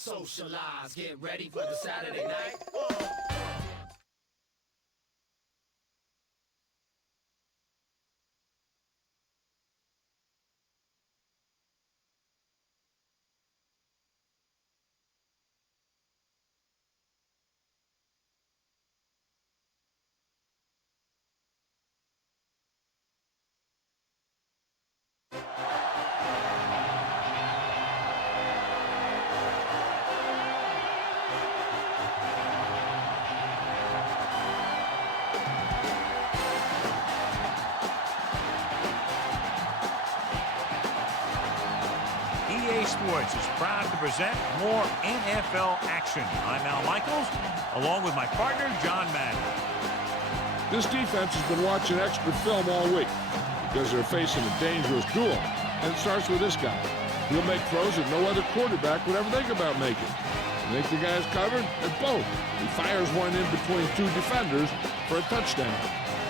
Socialize, get ready for the Saturday night. EA Sports is proud to present more NFL action. I'm Al Michaels, along with my partner, John Madden. This defense has been watching extra film all week because they're facing a dangerous duel. And it starts with this guy. He'll make throws that no other quarterback would ever think about making. You think the guy's covered? And boom, he fires one in between two defenders for a touchdown.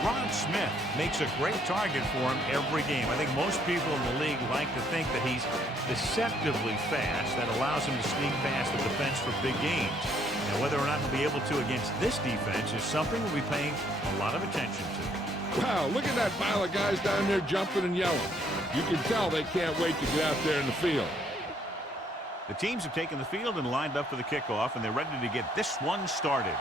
Ron Smith makes a great target for him every game. I think most people in the league like to think that he's deceptively fast. That allows him to sneak past the defense for big gains. Now, whether or not he'll be able to against this defense is something we'll be paying a lot of attention to. Wow, look at that pile of guys down there jumping and yelling. You can tell they can't wait to get out there in the field. The teams have taken the field and lined up for the kickoff, and they're ready to get this one started.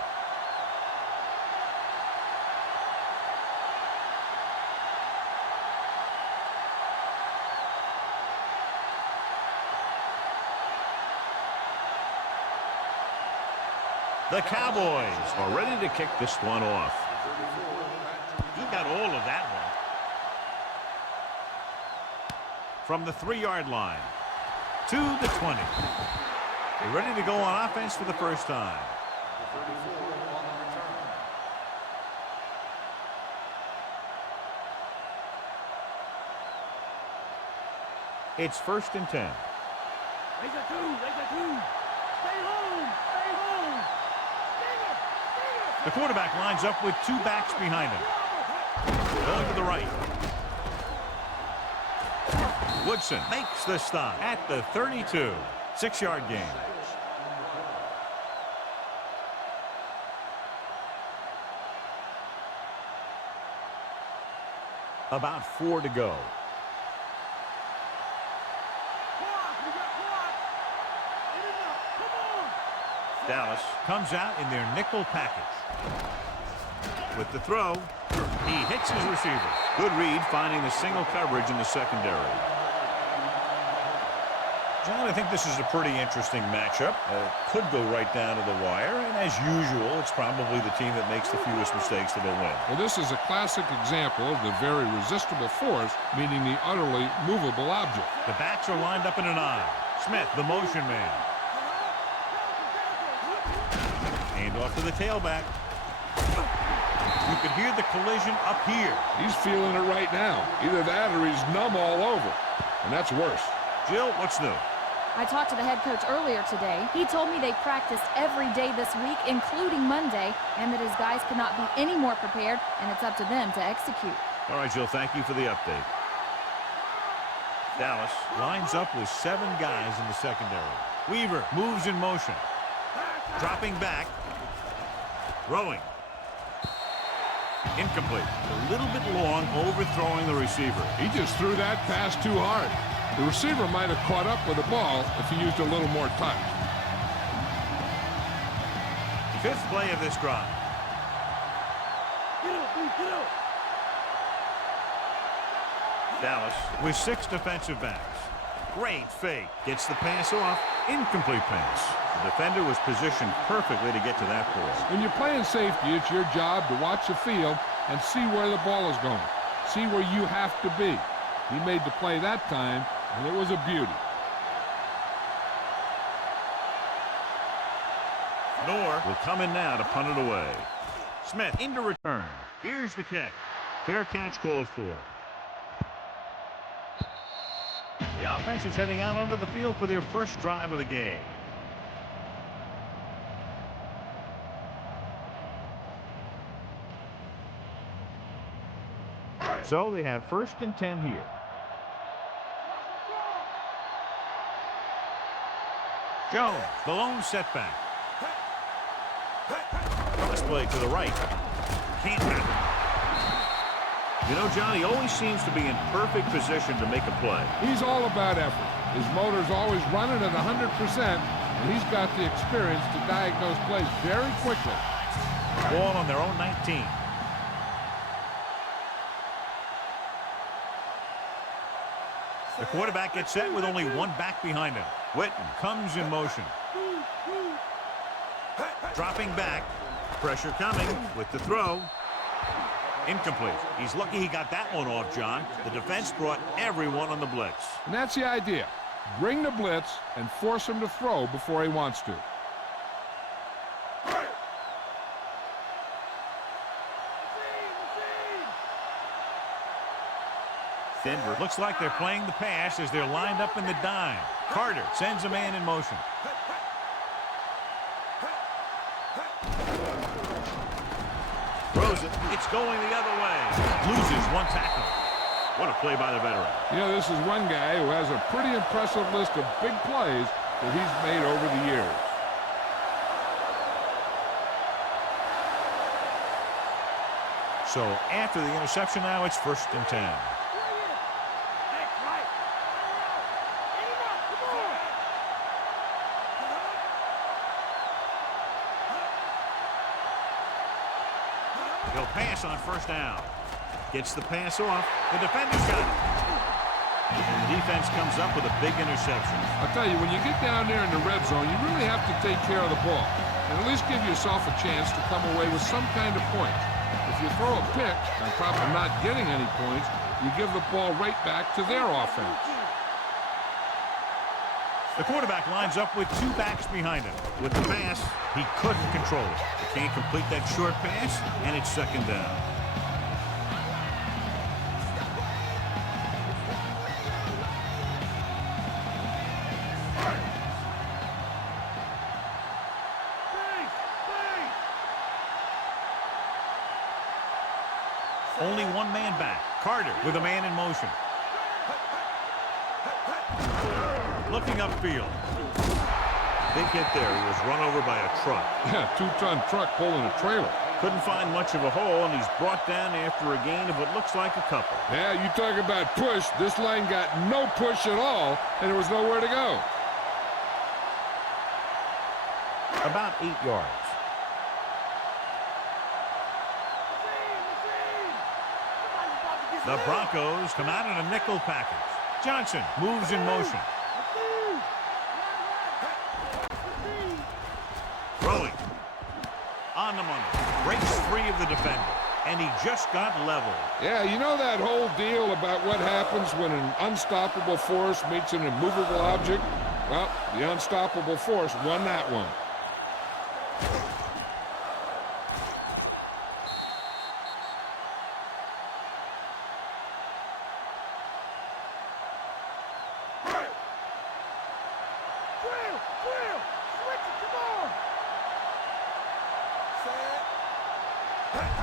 The Cowboys are ready to kick this one off. He got all of that one. From the 3-yard line to the 20. They're ready to go on offense for the first time. It's 1st and 10. Raise a two. Stay home. The quarterback lines up with 2 backs behind him. Going to the right. Woodson makes the stop at the 32. 6-yard gain. About 4 to go. Dallas comes out in their nickel package. With the throw, he hits his receiver. Good read, finding the single coverage in the secondary. John, I think this is a pretty interesting matchup. Could go right down to the wire, and as usual, it's probably the team that makes the fewest mistakes that will win. Well, this is a classic example of the very resistible force meeting the utterly movable object. The backs are lined up in an I. Smith, the motion man. Hand off to the tailback. You could hear the collision up here. He's feeling it right now. Either that or he's numb all over. And that's worse. Jill, what's new? I talked to the head coach earlier today. He told me they practiced every day this week, including Monday, and that his guys could not be any more prepared, and it's up to them to execute. All right, Jill, thank you for the update. Dallas lines up with 7 guys in the secondary. Weaver moves in motion. Dropping back. Throwing. Incomplete. A little bit long, overthrowing the receiver. He just threw that pass too hard. The receiver might have caught up with the ball if he used a little more touch. 5th play of this drive. Get up. Dallas with 6 defensive backs. Great fake. Gets the pass off. Incomplete pass. The defender was positioned perfectly to get to that ball. When you're playing safety, it's your job to watch the field and see where the ball is going. See where you have to be. He made the play that time, and it was a beauty. Knorr will come in now to punt it away. Smith into return. Here's the kick. Fair catch called for. The offense is heading out onto the field for their first drive of the game. So they have 1st and 10 here. Jones, the lone setback. Cross play to the right. Can't happen. You know, John, he always seems to be in perfect position to make a play. He's all about effort. His motor's always running at 100%, and he's got the experience to diagnose plays very quickly. Ball on their own 19. The quarterback gets set with only one back behind him. Witten comes in motion. Dropping back. Pressure coming with the throw. Incomplete. He's lucky he got that one off, John. The defense brought everyone on the blitz. And that's the idea. Bring the blitz and force him to throw before he wants to. Denver looks like they're playing the pass as they're lined up in the dime. Carter sends a man in motion. Throws it. It's going the other way. Loses one tackle. What a play by the veteran. You know, this is one guy who has a pretty impressive list of big plays that he's made over the years. So after the interception now, it's 1st and 10. He'll pass on 1st down. Gets the pass off. The defender's got it. The defense comes up with a big interception. I'll tell you, when you get down there in the red zone, you really have to take care of the ball and at least give yourself a chance to come away with some kind of points. If you throw a pick on top of not getting any points, you give the ball right back to their offense. The quarterback lines up with two backs behind him. With the pass, he couldn't control it. He can't complete that short pass, and it's 2nd down. Only one man back. Carter with a man in motion. Looking upfield. Big hit there. He was run over by a truck. Yeah, 2-ton truck pulling a trailer. Couldn't find much of a hole, and he's brought down after a gain of what looks like a couple. Yeah, you talk about push. This line got no push at all, and there was nowhere to go. About 8 yards. The Broncos come out in a nickel package. Johnson moves in motion. Throwing. On the money. Breaks free of the defender. And he just got leveled. Yeah, you know that whole deal about what happens when an unstoppable force meets an immovable object? Well, the unstoppable force won that one.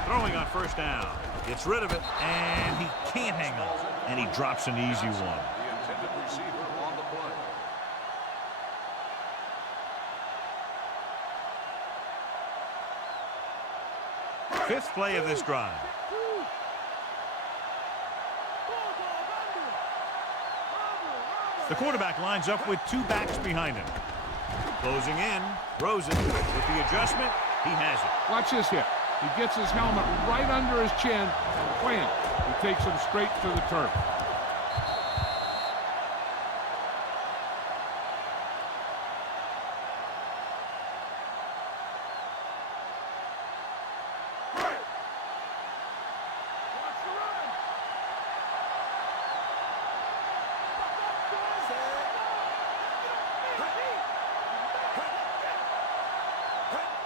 Throwing on 1st down. Gets rid of it, and he can't hang on. And he drops an easy one. The intended receiver on the play. 5th play of this drive. The quarterback lines up with two backs behind him. Closing in. Throws it. With the adjustment, he has it. Watch this hit. He gets his helmet right under his chin. Wham! He takes him straight to the turf.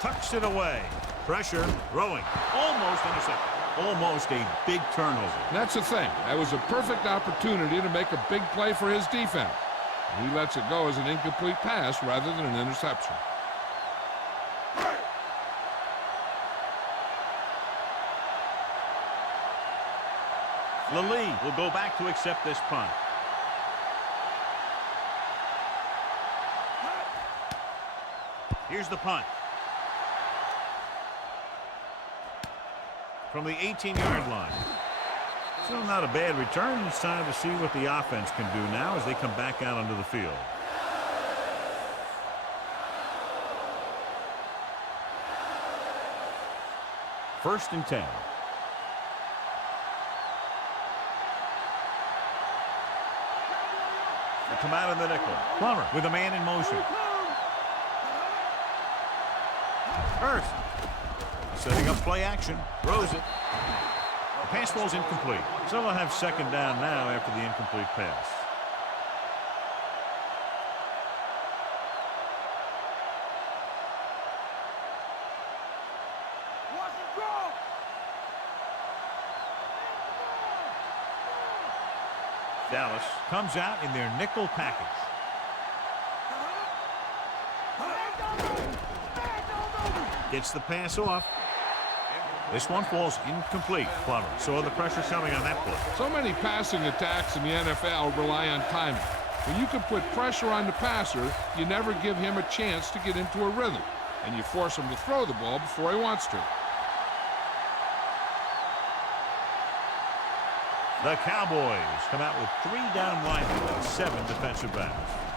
Tucks it away. Pressure, throwing, almost intercepted. Almost a big turnover. That's the thing. That was a perfect opportunity to make a big play for his defense. He lets it go as an incomplete pass rather than an interception. Lally will go back to accept this punt. Here's the punt. From the 18-yard line. Still not a bad return. It's time to see what the offense can do now as they come back out onto the field. First and 10. They come out in the nickel. Plummer with a man in motion. Hurst setting up play action. Throws it. The pass ball's incomplete. So they'll have second down now after the incomplete pass. Dallas comes out in their nickel package. Gets the pass off. This one falls incomplete. Plummer saw the pressure coming on that play. So many passing attacks in the NFL rely on timing. When you can put pressure on the passer, you never give him a chance to get into a rhythm, and you force him to throw the ball before he wants to. The Cowboys come out with 3 down linemen and 7 defensive backs.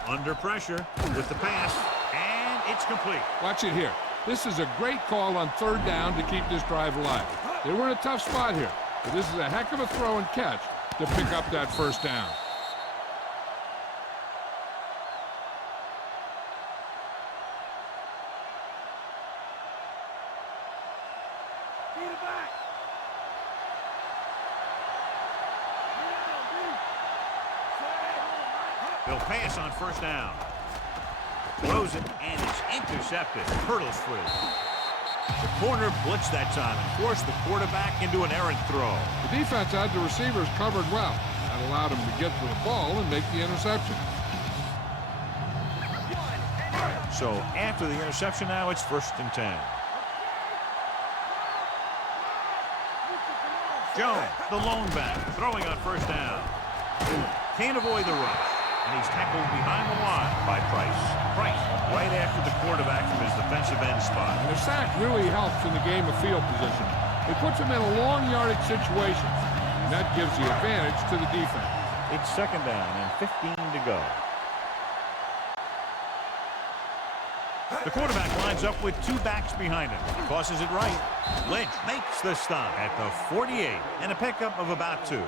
Under pressure with the pass, and it's complete. Watch it here. This is a great call on third down to keep this drive alive. They were in a tough spot here, but this is a heck of a throw and catch to pick up that first down. They'll pass on first down. Throws it, and it's intercepted. Hurdles free. The corner blitzed that time and forced the quarterback into an errant throw. The defense had the receivers covered well. That allowed him to get to the ball and make the interception. So after the interception now, it's first and 10. Jones, the lone back, throwing on first down. Can't avoid the rush. And he's tackled behind the line by Price. Price right after the quarterback from his defensive end spot. And the sack really helps in the game of field position. It puts him in a long yardage situation, and that gives the advantage to the defense. It's second down and 15 to go. The quarterback lines up with 2 backs behind him. He tosses it right. Lynch makes the stop at the 48 and a pickup of about 2.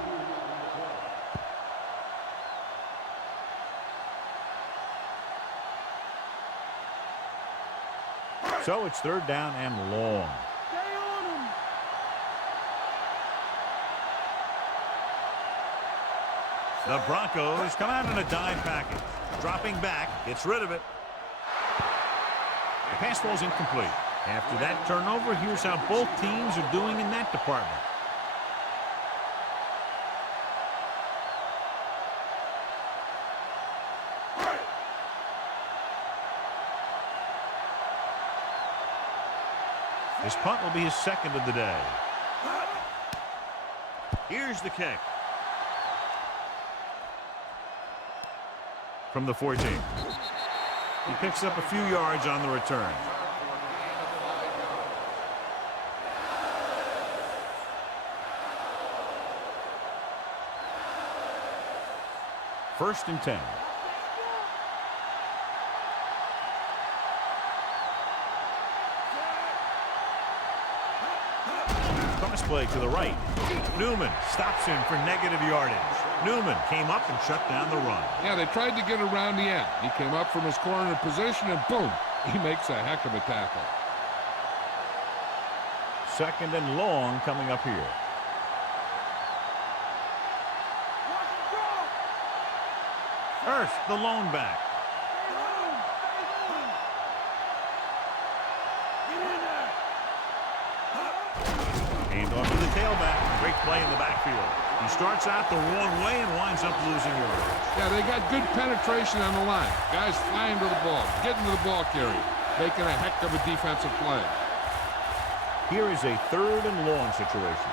So it's third down and long. The Broncos come out in a dime package. Dropping back, gets rid of it. The pass ball's incomplete. After that turnover, here's how both teams are doing in that department. This punt will be his second of the day. Here's the kick. From the 14. He picks up a few yards on the return. First and 10. Play to the right. Newman stops him for negative yardage. Newman came up and shut down the run. Yeah, they tried to get around the end. He came up from his corner position and boom, he makes a heck of a tackle. Second and long coming up here. Hurst, the lone back. Off to the tailback. Great play in the backfield. He starts out the wrong way and winds up losing yards. Yeah, they got good penetration on the line. Guys flying to the ball, getting to the ball carrier, making a heck of a defensive play. Here is a third and long situation.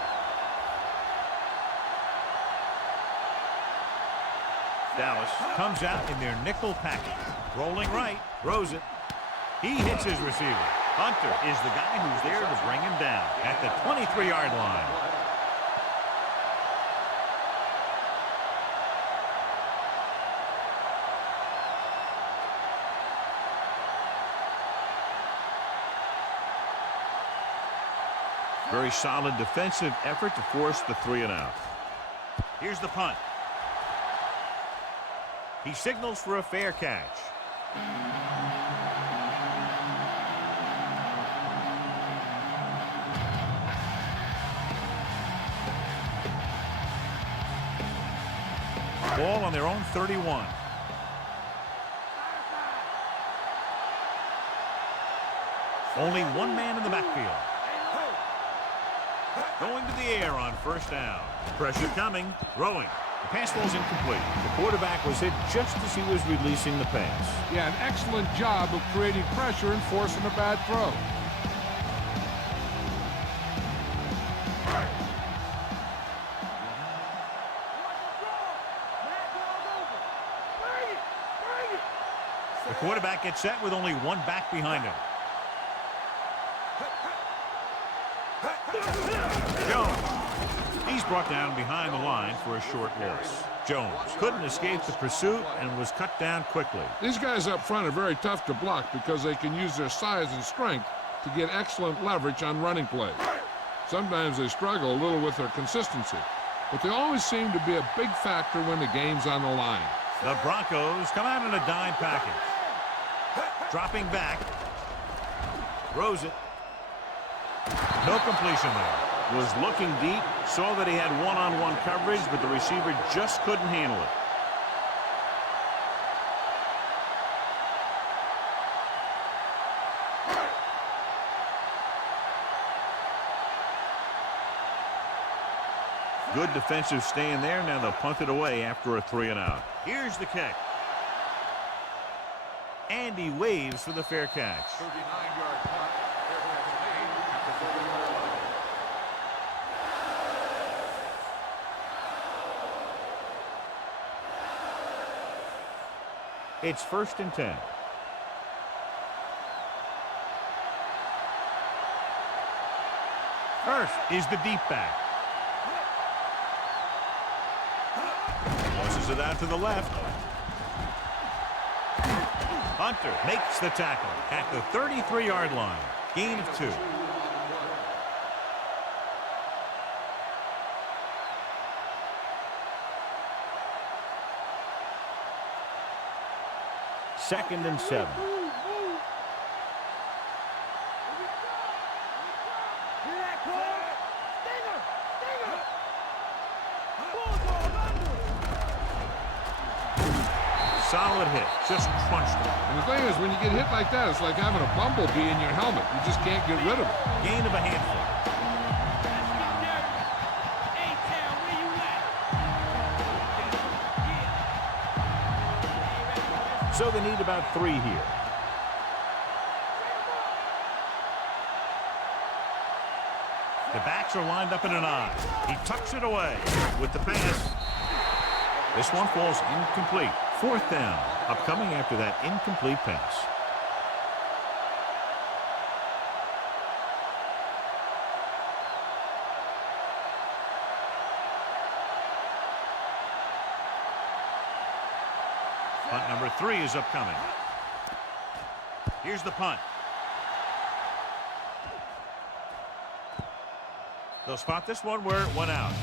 Dallas comes out in their nickel package. Rolling right, throws it. He hits his receiver. Hunter is the guy who's there to bring him down at the 23-yard line. Very solid defensive effort to force the 3-and-out. Here's the punt. He signals for a fair catch. Ball on their own 31. Only one man in the backfield. Going to the air on first down. Pressure coming. Throwing. The pass ball's incomplete. The quarterback was hit just as he was releasing the pass. Yeah, an excellent job of creating pressure and forcing a bad throw. The quarterback gets set with only one back behind him. Jones. He's brought down behind the line for a short loss. Jones couldn't escape the pursuit and was cut down quickly. These guys up front are very tough to block because they can use their size and strength to get excellent leverage on running plays. Sometimes they struggle a little with their consistency, but they always seem to be a big factor when the game's on the line. The Broncos come out in a dime package. Dropping back. Throws it. No completion there. Was looking deep, saw that he had one-on-one coverage, but the receiver just couldn't handle it. Good defensive stand there. Now they'll punt it away after a 3-and-out. Here's the kick. And he waves for the fair catch. 39-yard punt. It's 1st and 10. First is the deep back. Tosses it out to the left. Hunter makes the tackle at the 33-yard line. Gain of 2. Second and 7. Solid hit. Just crunched it. And the thing is, when you get hit like that, it's like having a bumblebee in your helmet. You just can't get rid of it. Gain of a handful. So they need about 3 here. The backs are lined up in an I. He tucks it away with the pass. This one falls incomplete. 4th down. Upcoming after that incomplete pass. Punt number 3 is upcoming. Here's the punt. They'll spot this one where it went out.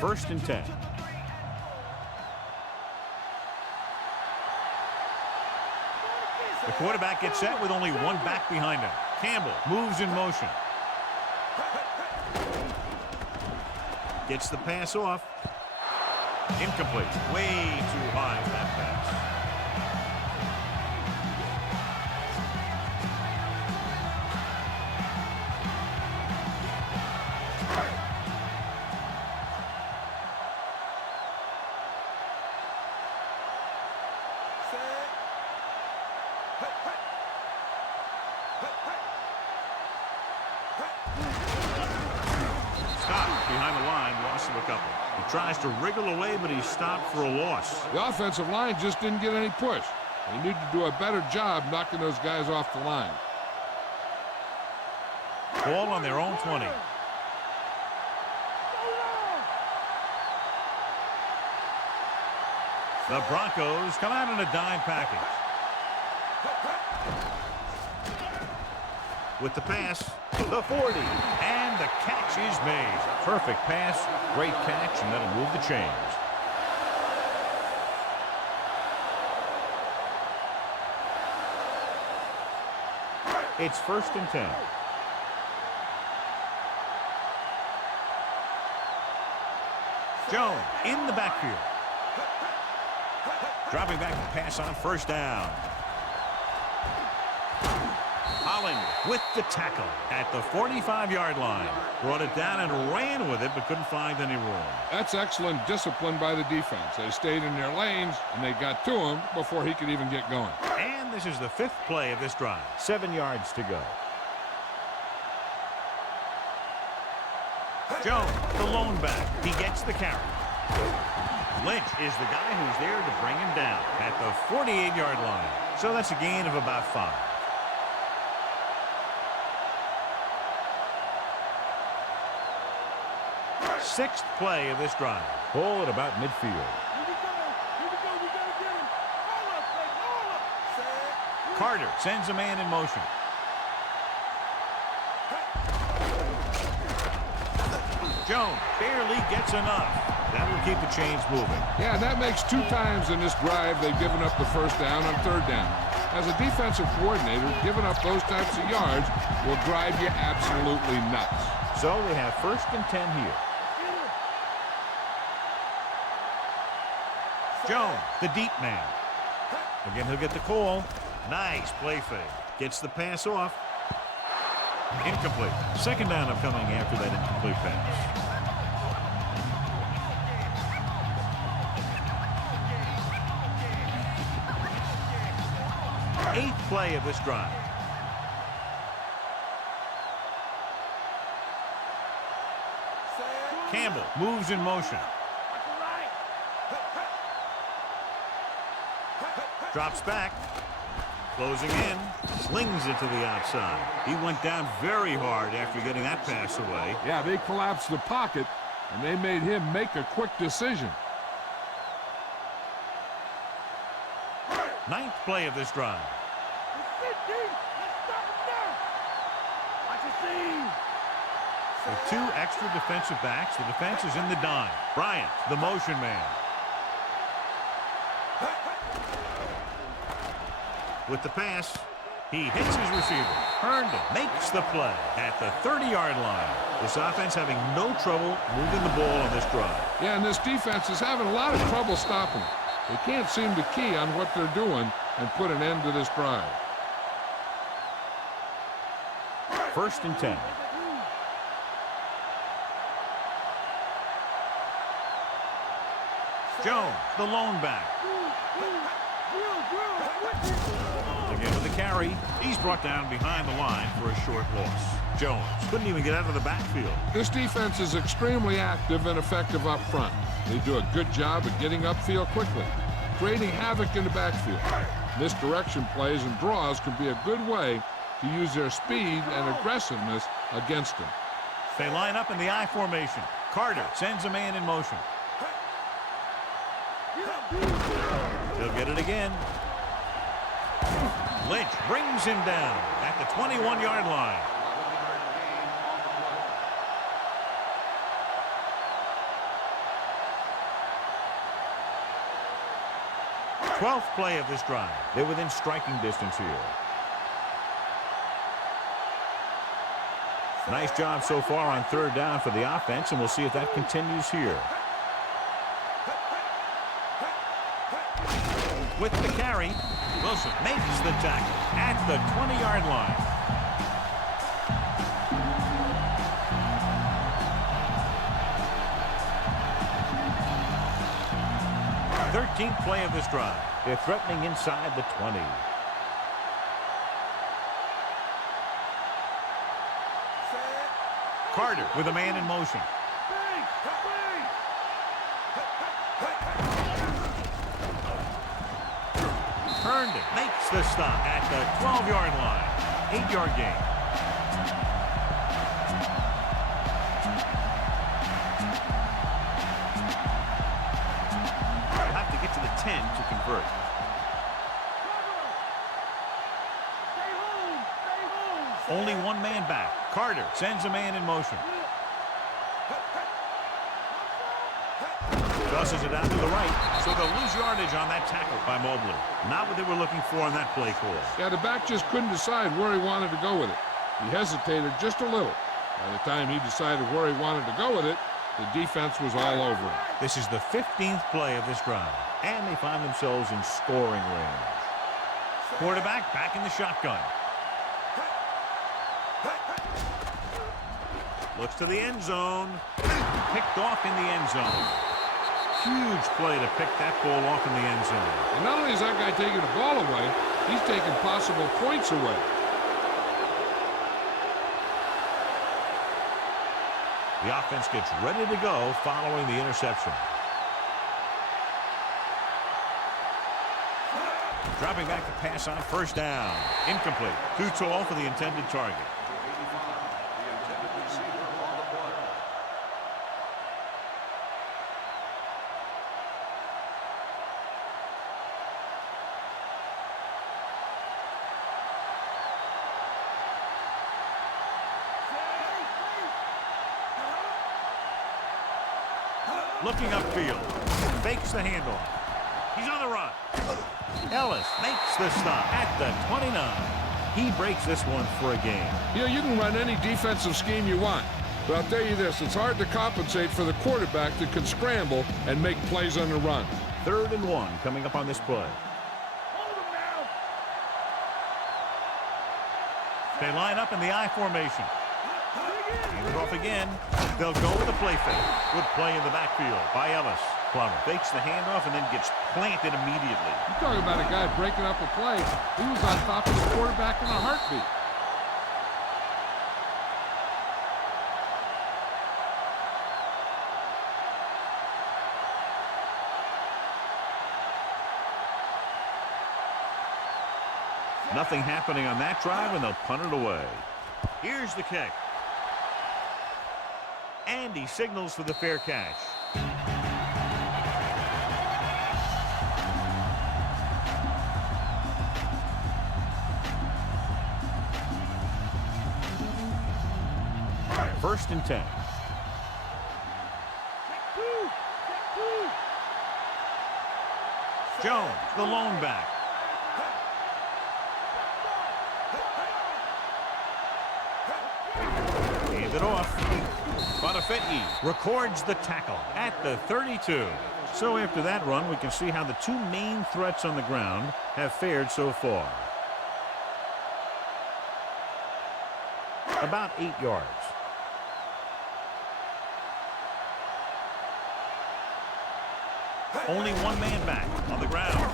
First and 10. The quarterback gets set with only one back behind him. Campbell moves in motion. Gets the pass off. Incomplete. Way too high for that pass. behind the line, loss of a couple. He tries to wriggle away, but he's stopped for a loss. The offensive line just didn't get any push. They need to do a better job knocking those guys off the line. Ball on their own 20. The Broncos come out in a dime package. With the pass, the 40, and the catch is made. Perfect pass, great catch, and that'll move the chains. It's 1st and 10. Jones in the backfield. Dropping back to pass on 1st down. Holland with the tackle at the 45-yard line. Brought it down and ran with it, but couldn't find any room. That's excellent discipline by the defense. They stayed in their lanes, and they got to him before he could even get going. And this is the 5th play of this drive. 7 yards to go. Jones, the lone back. He gets the carry. Lynch is the guy who's there to bring him down at the 48-yard line. So that's a gain of about 5. Sixth play of this drive. Ball at about midfield. Here we go. We gotta get him. Hold up, baby. Hold up. Carter sends a man in motion. Jones barely gets enough. That will keep the chains moving. Yeah, that makes 2 times in this drive they've given up the 1st down on 3rd down. As a defensive coordinator, giving up those types of yards will drive you absolutely nuts. So they have 1st and 10 here. Jones, the deep man. Again, he'll get the call. Nice play fake. Gets the pass off. Incomplete. 2nd down upcoming after that incomplete pass. Eighth play of this drive. Campbell moves in motion. Drops back. Closing in. Slings it to the outside. He went down very hard after getting that pass away. Yeah, they collapsed the pocket, and they made him make a quick decision. 9th play of this drive. With 2 extra defensive backs, the defense is in the dime. Bryant, the motion man. With the pass, he hits his receiver. Herndon makes the play at the 30-yard line. This offense having no trouble moving the ball on this drive. Yeah, and this defense is having a lot of trouble stopping it. They can't seem to key on what they're doing and put an end to this drive. 1st and 10. Jones, the lone back. Again with the carry. He's brought down behind the line for a short loss. Jones couldn't even get out of the backfield. This defense is extremely active and effective up front. They do a good job of getting upfield quickly, creating havoc in the backfield. Misdirection plays and draws can be a good way to use their speed and aggressiveness against them. They line up in the I formation. Carter sends a man in motion. He'll get it again. Lynch brings him down at the 21-yard line. Twelfth play of this drive. They're within striking distance here. Nice job so far on 3rd down for the offense, and we'll see if that continues here. With the carry, Wilson makes the tackle at the 20-yard line. Thirteenth play of this drive. They're threatening inside the 20. Carter with a man in motion. Herndon makes the stop at the 12-yard line. 8-yard gain. They'll have to get to the 10 to convert. Only one man back. Carter sends a man in motion. Tosses it out to the right, so they'll lose yardage on that tackle by Mobley. Not what they were looking for on that play call. Yeah, the back just couldn't decide where he wanted to go with it. He hesitated just a little. By the time he decided where he wanted to go with it, the defense was all over him. This is the 15th play of this drive, and they find themselves in scoring range. Quarterback back in the shotgun. Looks to the end zone. Picked off in the end zone. Huge play to pick that ball off in the end zone. And not only is that guy taking the ball away, he's taking possible points away. The offense gets ready to go following the interception. Dropping back to pass on first down. Incomplete. Too tall for the intended target. The intended receiver on the play. Looking upfield. Fakes the handoff. He's on the run. Ellis makes the stop at the 29. He breaks this one for a gain. Yeah, you can run any defensive scheme you want. But I'll tell you this, it's hard to compensate for the quarterback that can scramble and make plays on the run. 3rd and 1 coming up on this play. They line up in the I formation. Hand it off again. They'll go with a play fake. Good play in the backfield by Ellis. Plummer fakes the handoff and then gets planted immediately. You're talking about a guy breaking up a play. He was on top of the quarterback in a heartbeat. Nothing happening on that drive, and they'll punt it away. Here's the kick. And he signals for the fair catch. First and 10. Jones, the lone back. Hand it off. Bonifetti records the tackle at the 32. So after that run, we can see how the two main threats on the ground have fared so far. About 8 yards. Only one man back on the ground.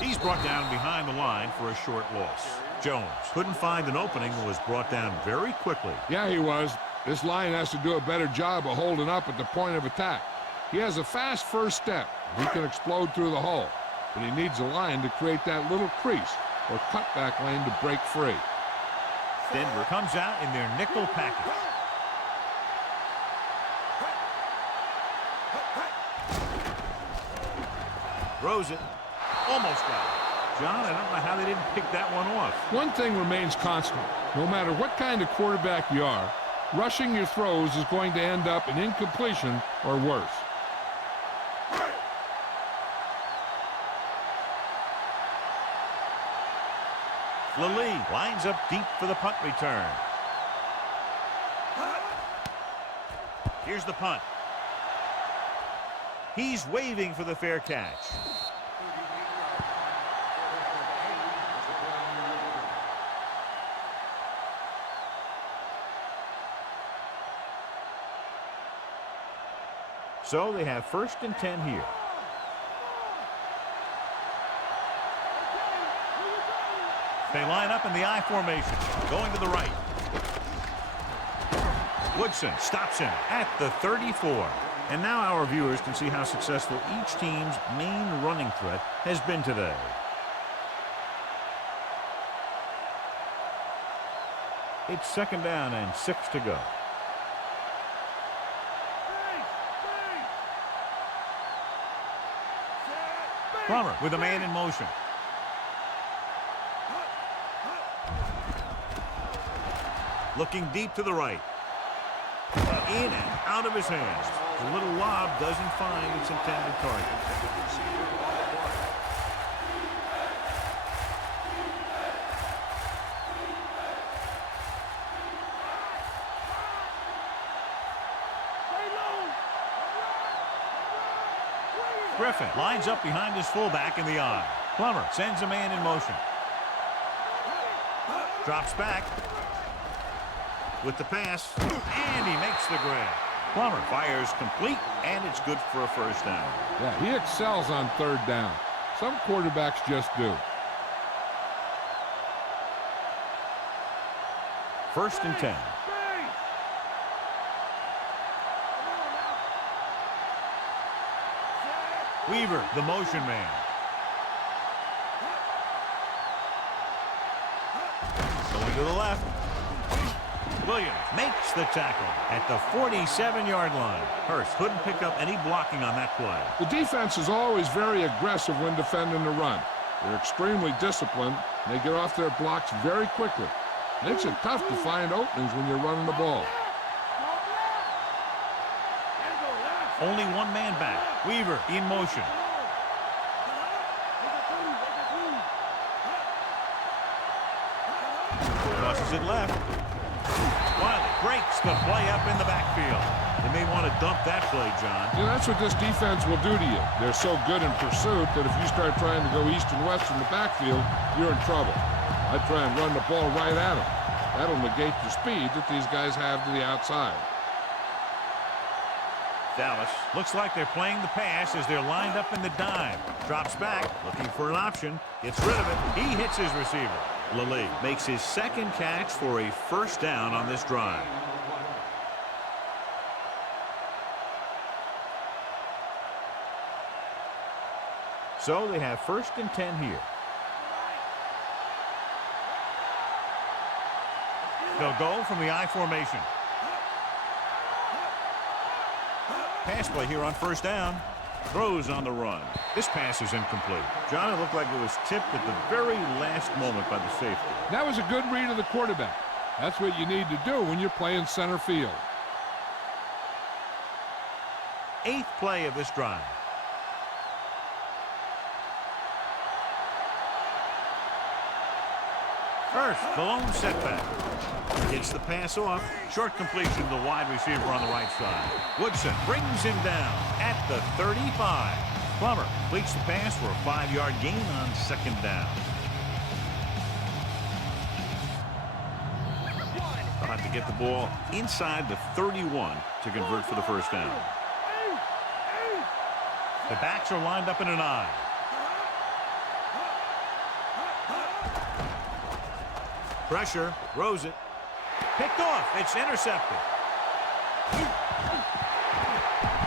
He's brought down behind the line for a short loss. Jones couldn't find an opening and was brought down very quickly. Yeah, he was. This line has to do a better job of holding up at the point of attack. He has a fast first step. He can explode through the hole. But he needs a line to create that little crease or cutback lane to break free. Denver comes out in their nickel package. Throws it. Almost got it. John, I don't know how they didn't pick that one off. One thing remains constant. No matter what kind of quarterback you are, rushing your throws is going to end up in incompletion or worse. Lally lines up deep for the punt return. Here's the punt. He's waving for the fair catch. So they have first and 10 here. They line up in the I formation, going to the right. Woodson stops him at the 34. And now our viewers can see how successful each team's main running threat has been today. It's 2nd down and 6 to go. Plummer with a man in motion. Looking deep to the right. In and out of his hands. The little lob doesn't find its intended target. Griffin lines up behind his fullback in the eye. Plummer sends a man in motion. Drops back with the pass, and he makes the grab. Plummer fires complete, and it's good for a 1st down. Yeah, he excels on 3rd down. Some quarterbacks just do. 1st and 10. Weaver, the motion man. Going to the left. Williams makes the tackle at the 47-yard line. Hurst couldn't pick up any blocking on that play. The defense is always very aggressive when defending the run. They're extremely disciplined, and they get off their blocks very quickly. Makes it tough to find openings when you're running the ball. Only one man back. Weaver in motion. Crosses it left. Wiley breaks the play up in the backfield. They may want to dump that play, John. Yeah, that's what this defense will do to you. They're so good in pursuit that if you start trying to go east and west in the backfield, you're in trouble. I'd try and run the ball right at them. That'll negate the speed that these guys have to the outside. Dallas looks like they're playing the pass as they're lined up in the dime. Drops back, looking for an option. Gets rid of it. He hits his receiver. Lilly makes his 2nd catch for a 1st down on this drive. So they have 1st and 10 here. They'll go from the I formation. Pass play here on 1st down. Throws on the run. This pass is incomplete. John, it looked like it was tipped at the very last moment by the safety. That was a good read of the quarterback. That's what you need to do when you're playing center field. 8th play of this drive. First, the lone setback. Gets the pass off. Short completion to the wide receiver on the right side. Woodson brings him down at the 35. Plummer completes the pass for a 5-yard gain on 2nd down. They'll have to get the ball inside the 31 to convert for the 1st down. The backs are lined up in an I. Pressure, throws it. Picked off. It's intercepted.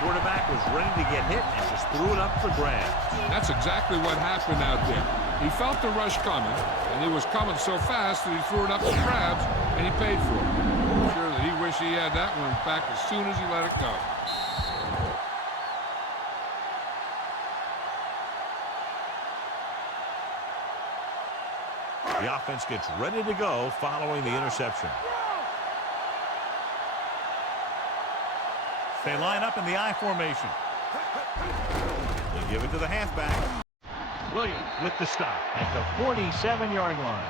Quarterback was ready to get hit and just threw it up for grabs. That's exactly what happened out there. He felt the rush coming, and he was coming so fast that he threw it up for grabs, and he paid for it. I'm sure that he wished he had that one back as soon as he let it go. The offense gets ready to go following the interception. They line up in the I formation. They give it to the halfback. Williams with the stop at the 47-yard line.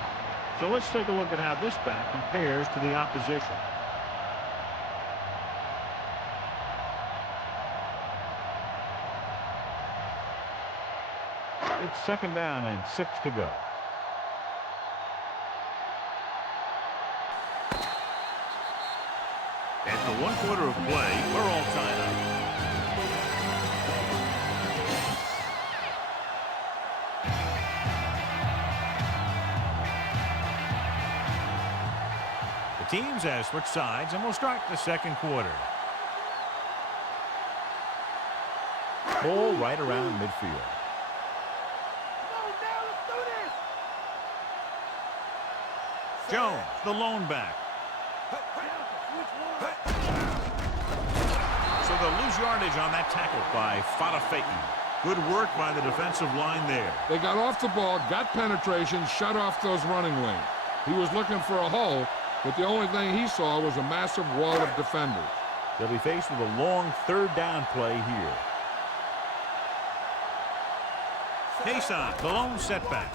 So let's take a look at how this back compares to the opposition. It's 2nd down and 6 to go. At the 1/4 of play, we're all tied up. The teams have switched sides, and we'll start the 2nd quarter. Ball right around midfield. Come on, now, let's do this. Jones, the lone back. So they'll lose yardage on that tackle by Fata-Fayton. Good work by the defensive line there. They got off the ball, got penetration, shut off those running lanes. He was looking for a hole, but the only thing he saw was a massive wall of defenders. They'll be faced with a long third down play here. Nason, the lone setback.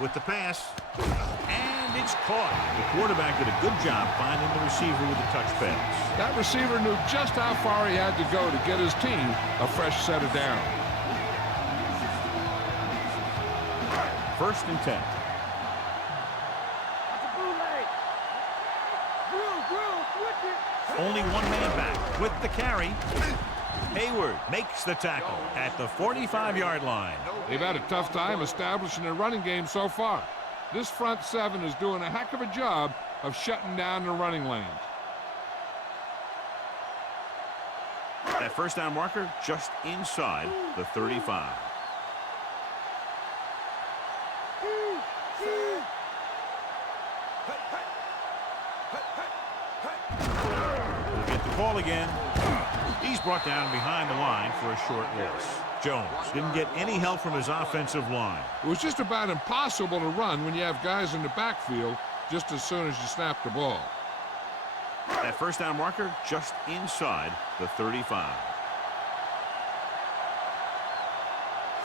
With the pass, and it's caught. The quarterback did a good job finding the receiver with the touch pass. That receiver knew just how far he had to go to get his team a fresh set of downs. 1st and 10. Only one man back with the carry. Hayward makes the tackle at the 45-yard line. They've had a tough time establishing a running game so far. This front seven is doing a heck of a job of shutting down the running lanes. That first down marker just inside the 35. We'll get the call again. He's brought down behind the line for a short loss. Jones didn't get any help from his offensive line. It was just about impossible to run when you have guys in the backfield just as soon as you snap the ball. That first down marker just inside the 35.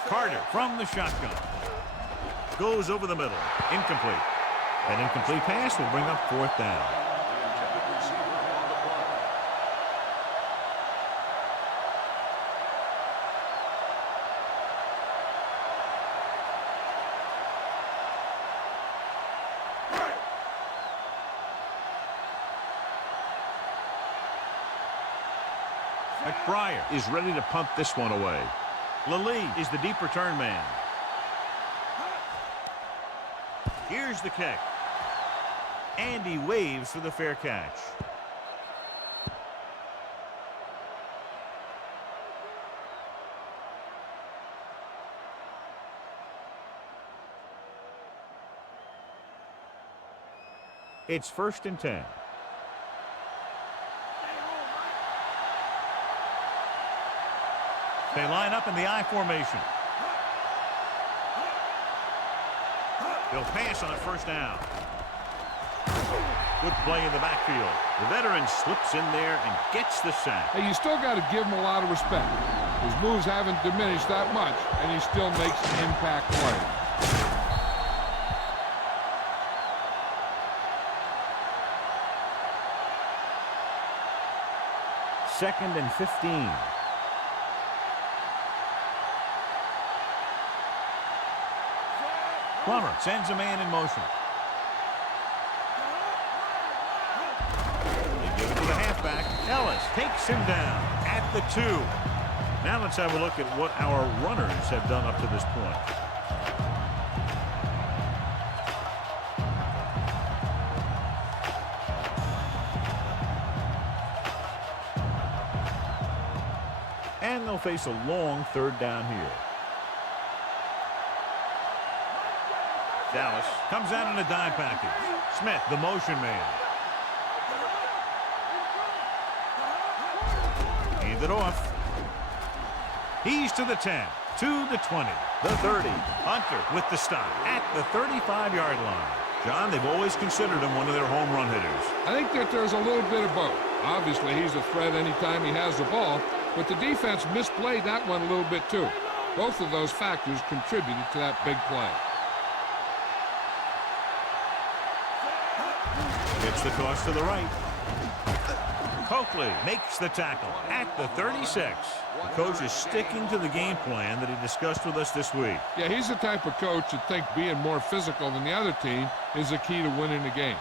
Carter from the shotgun. Goes over the middle. Incomplete. That incomplete pass will bring up 4th down. McBriar is ready to punt this one away. Lally is the deep return man. Here's the kick. And he waves for the fair catch. It's 1st and 10. They line up in the I formation. They'll pass on a 1st down. Good play in the backfield. The veteran slips in there and gets the sack. Hey, you still got to give him a lot of respect. His moves haven't diminished that much, and he still makes an impact play. Second and 15. Plummer sends a man in motion. They give it to the halfback. Ellis takes him down at the 2. Now let's have a look at what our runners have done up to this point. And they'll face a long 3rd down here. Dallas comes out in a dime package. Smith, the motion man. Hand it off. He's to the 10, to the 20, the 30. Hunter with the stop at the 35-yard line. John, they've always considered him one of their home run hitters. I think that there's a little bit of both. Obviously, he's a threat anytime he has the ball, but the defense misplayed that one a little bit too. Both of those factors contributed to that big play. Gets the toss to the right. Coakley makes the tackle at the 36. The coach is sticking to the game plan that he discussed with us this week. Yeah, he's the type of coach that thinks being more physical than the other team is the key to winning the game.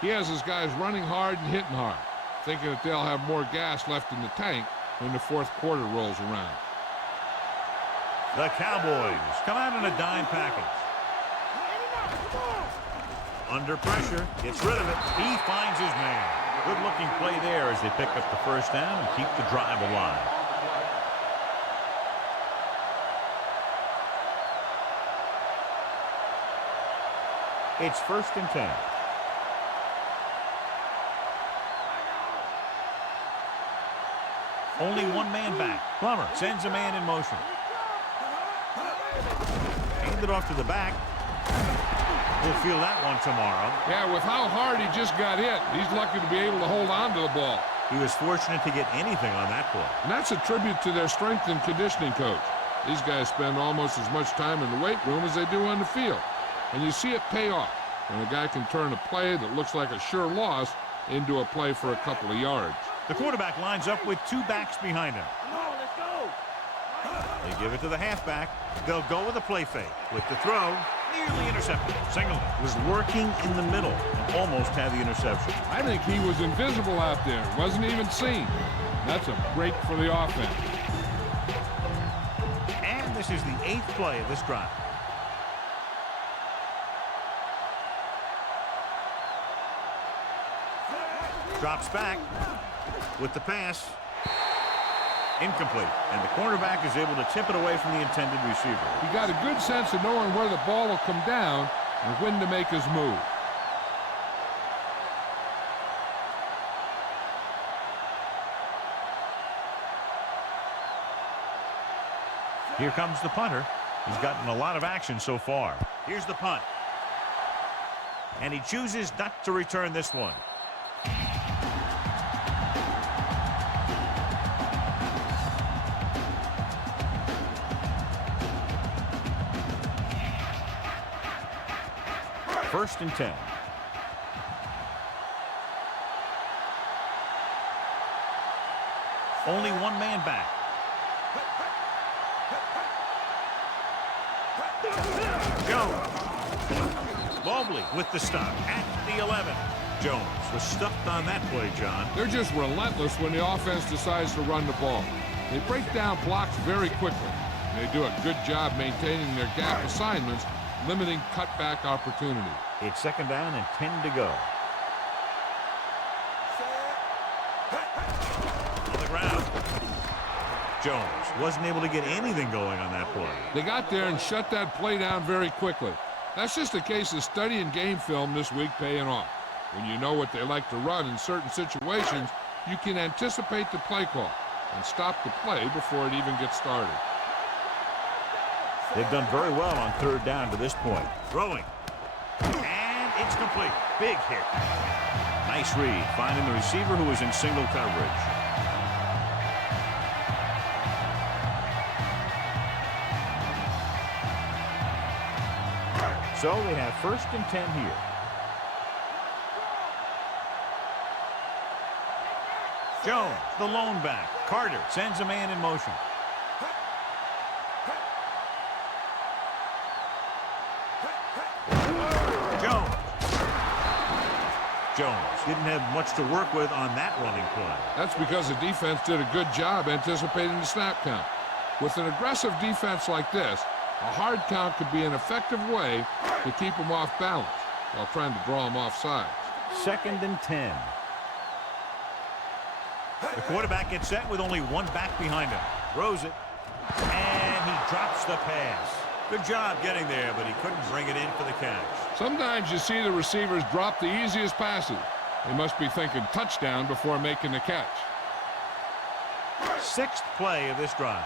He has his guys running hard and hitting hard, thinking that they'll have more gas left in the tank when the 4th quarter rolls around. The Cowboys come out in a dime package. Under pressure, gets rid of it. He finds his man. Good-looking play there as they pick up the 1st down and keep the drive alive. It's 1st and 10. Only one man back. Plummer sends a man in motion. Hand it off to the back. We'll feel that one tomorrow. Yeah, with how hard he just got hit, he's lucky to be able to hold on to the ball. He was fortunate to get anything on that play. And that's a tribute to their strength and conditioning coach. These guys spend almost as much time in the weight room as they do on the field. And you see it pay off when a guy can turn a play that looks like a sure loss into a play for a couple of yards. The quarterback lines up with 2 backs behind him. Come on, let's go. They give it to the halfback. They'll go with a play fake. With the throw, nearly intercepted. Singleton was working in the middle and almost had the interception. I think he was invisible out there. Wasn't even seen. That's a break for the offense. And this is the 8th play of this drive. Drops back with the pass. Incomplete. And the cornerback is able to tip it away from the intended receiver. He got a good sense of knowing where the ball will come down and when to make his move. Here comes the punter. He's gotten a lot of action so far. Here's the punt. And he chooses not to return this one. First and 10. Only one man back. Jones. Mobley with the stop at the 11. Jones was stuffed on that play, John. They're just relentless when the offense decides to run the ball. They break down blocks very quickly. They do a good job maintaining their gap assignments, limiting cutback opportunity. It's 2nd down and 10 to go. On the ground. Jones wasn't able to get anything going on that play. They got there and shut that play down very quickly. That's just a case of studying game film this week paying off. When you know what they like to run in certain situations, you can anticipate the play call and stop the play before it even gets started. They've done very well on 3rd down to this point. Throwing. And it's complete. Big hit. Nice read, finding the receiver who was in single coverage. So they have 1st and 10 here. Jones, the lone back. Carter sends a man in motion. Jones didn't have much to work with on that running play. That's because the defense did a good job anticipating the snap count. With an aggressive defense like this, a hard count could be an effective way to keep them off balance while trying to draw them off sides. 2nd and 10. The quarterback gets set with only one back behind him. Throws it, and he drops the pass. Good job getting there, but he couldn't bring it in for the catch. Sometimes you see the receivers drop the easiest passes. They must be thinking touchdown before making the catch. 6th play of this drive.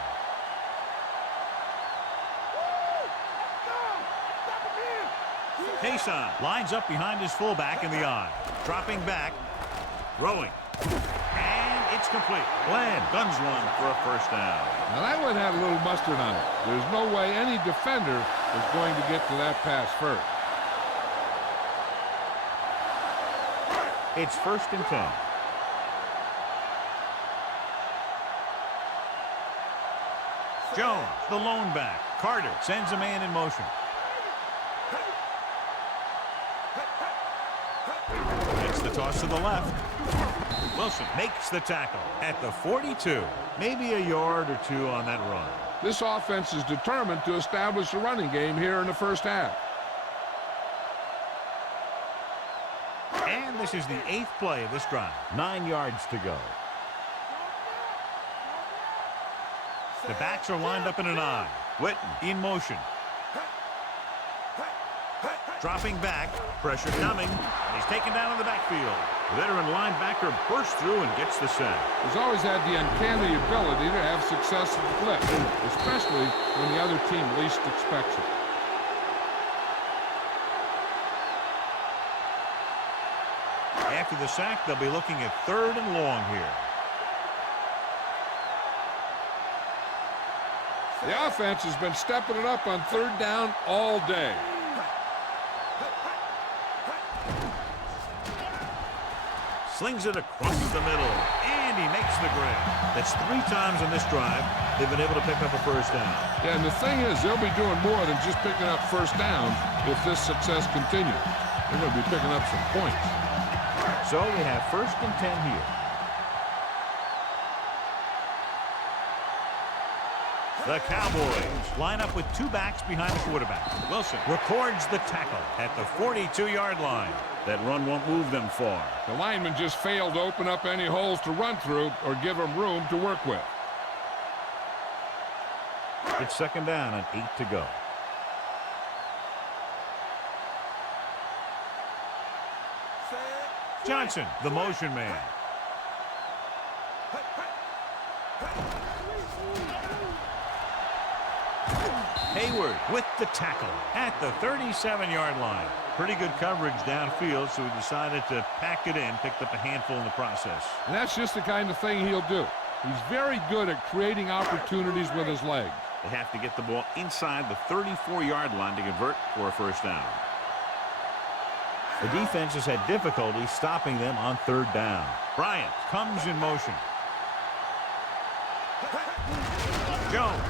Payson lines up behind his fullback in the I. Dropping back, throwing, and it's complete. Bland guns one for a 1st down. Now that one had a little mustard on it. There's no way any defender is going to get to that pass first. It's 1st and 10. Jones, the lone back. Carter sends a man in motion. It's the toss to the left. Wilson makes the tackle at the 42. Maybe a yard or two on that run. This offense is determined to establish a running game here in the 1st half. And this is the 8th play of this drive. 9 yards to go. The backs are lined up in an I. Witten in motion. Dropping back, pressure coming, and he's taken down in the backfield. The veteran linebacker bursts through and gets the sack. He's always had the uncanny ability to have success at the blitz, especially when the other team least expects it. After the sack, they'll be looking at 3rd and long here. The offense has been stepping it up on 3rd down all day. Slings it across the middle, and he makes the grab. That's 3 times on this drive they've been able to pick up a first down. Yeah, and the thing is, they'll be doing more than just picking up first downs if this success continues. They're going to be picking up some points. So we have 1st and 10 here. The Cowboys line up with 2 backs behind the quarterback. Wilson records the tackle at the 42-yard line. That run won't move them far. The lineman just failed to open up any holes to run through or give them room to work with. It's 2nd down and 8 to go. Johnson, the motion man. Hayward with the tackle at the 37-yard line. Pretty good coverage downfield, so he decided to pack it in, picked up a handful in the process. And that's just the kind of thing he'll do. He's very good at creating opportunities with his legs. They have to get the ball inside the 34-yard line to convert for a first down. The defense has had difficulty stopping them on 3rd down. Bryant comes in motion. Jones.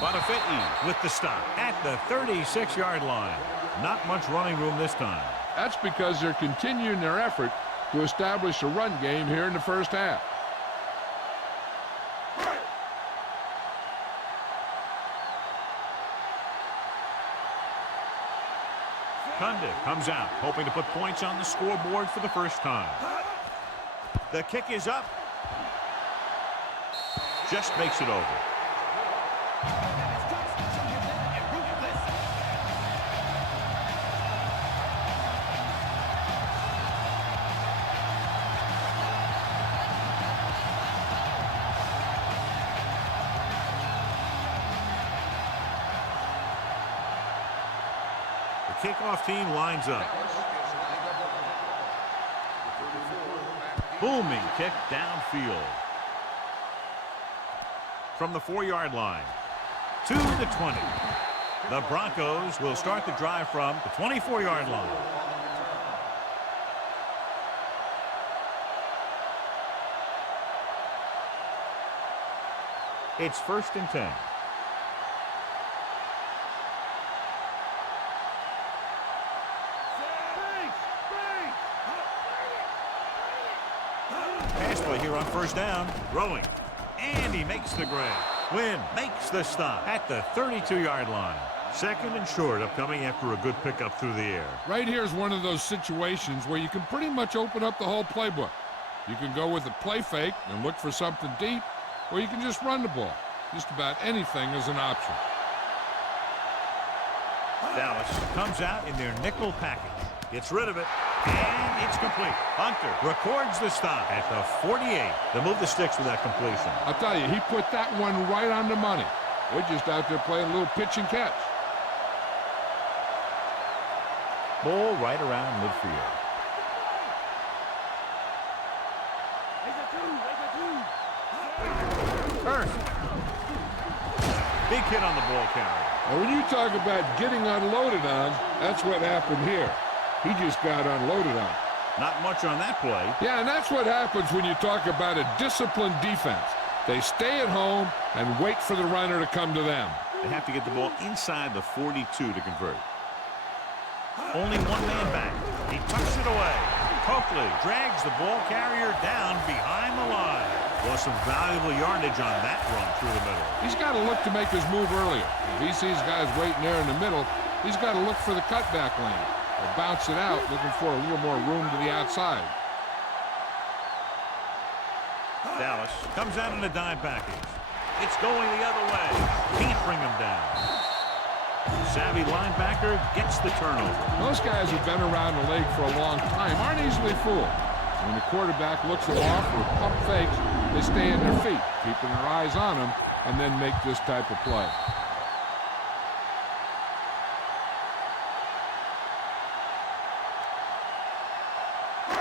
Bonifati with the stop at the 36-yard line. Not much running room this time. That's because they're continuing their effort to establish a run game here in the first half. Cundiff comes out, hoping to put points on the scoreboard for the first time. The kick is up. Just makes it over. The kickoff team lines up. Booming kick downfield. From the 4-yard line to the 20. The Broncos will start the drive from the 24-yard line. It's 1st and 10. Pass play here on 1st down. Throwing. And he makes the grab. Wynn makes the stop at the 32-yard line. 2nd and short upcoming after a good pickup through the air. Right here is one of those situations where you can pretty much open up the whole playbook. You can go with a play fake and look for something deep, or you can just run the ball. Just about anything is an option. Dallas comes out in their nickel package. Gets rid of it, and it's complete. Hunter records the stop at the 48. They'll move the sticks with that completion. I'll tell you, he put that one right on the money. They're just out there playing a little pitch and catch. Ball right around midfield. Earth. Big hit on the ball carrier. Now, when you talk about getting unloaded on, that's what happened here. He just got unloaded on. Not much on that play. Yeah, and that's what happens when you talk about a disciplined defense. They stay at home and wait for the runner to come to them. They have to get the ball inside the 42 to convert. Only one man back. He tucks it away. Coakley drags the ball carrier down behind the line. Lost some valuable yardage on that run through the middle. He's got to look to make his move earlier. If he sees guys waiting there in the middle, he's got to look for the cutback lane. Or bounce it out, looking for a little more room to the outside. Dallas comes out in a dime package. It's going the other way. Can't bring him down. Savvy linebacker gets the turnover. Those guys who've been around the league for a long time aren't easily fooled. When the quarterback looks them off with pump fakes, they stay in their feet, keeping their eyes on them, and then make this type of play.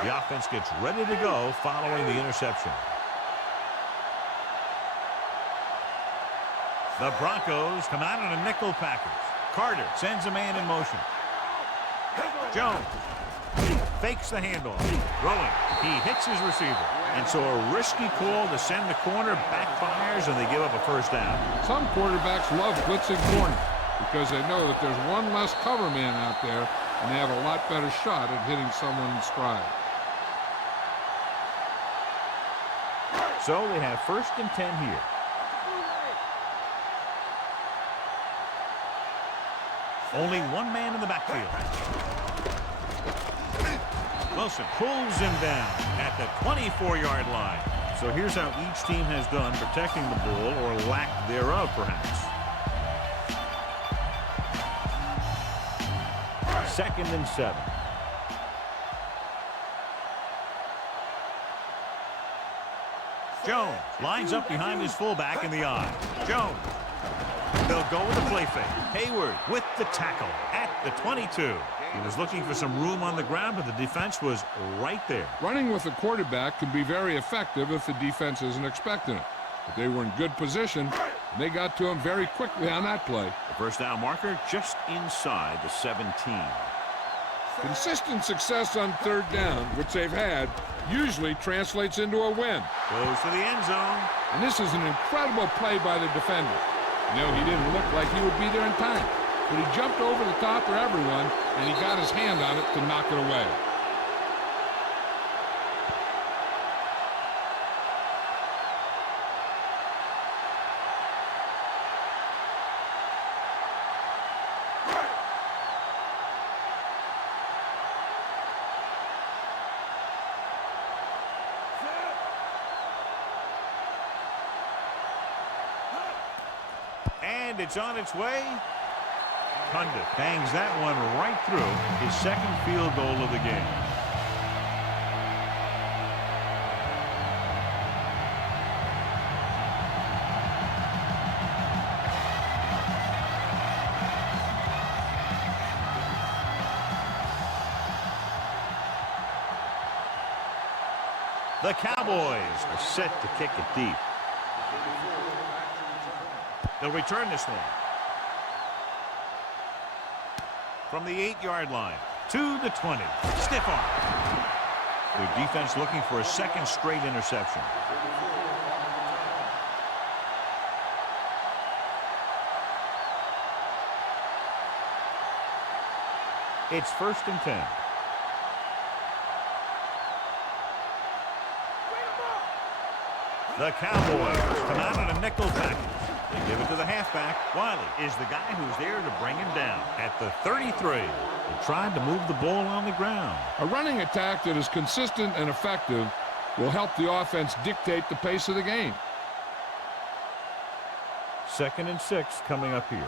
The offense gets ready to go following the interception. The Broncos come out in a nickel package. Carter sends a man in motion. Jones fakes the handoff. Throwing. He hits his receiver. And so a risky call to send the corner backfires, and they give up a first down. Some quarterbacks love blitzing corners because they know that there's one less cover man out there, and they have a lot better shot at hitting someone in stride. So they have 1st and 10 here. Only one man in the backfield. Wilson pulls him down at the 24-yard line. So here's how each team has done protecting the ball, or lack thereof, perhaps. 2nd and 7. Jones lines up behind his fullback in the eye. Jones. They'll go with a play fake. Hayward with the tackle at the 22. He was looking for some room on the ground, but the defense was right there. Running with the quarterback can be very effective if the defense isn't expecting it. But they were in good position, and they got to him very quickly on that play. The first down marker just inside the 17. Consistent success on 3rd down, which they've had, usually translates into a win. Goes to the end zone. And this is an incredible play by the defender. You know, he didn't look like he would be there in time, but he jumped over the top of everyone, and he got his hand on it to knock it away. And it's on its way. Condit bangs that one right through his 2nd field goal of the game. The Cowboys are set to kick it deep. They'll return this one. From the 8-yard line to the 20. Stiff arm. Their defense looking for a 2nd straight interception. It's 1st and 10. The Cowboys come out in a nickel package. They give it to the halfback. Wiley is the guy who's there to bring him down at the 33. They tried to move the ball on the ground. A running attack that is consistent and effective will help the offense dictate the pace of the game. 2nd and 6 coming up here.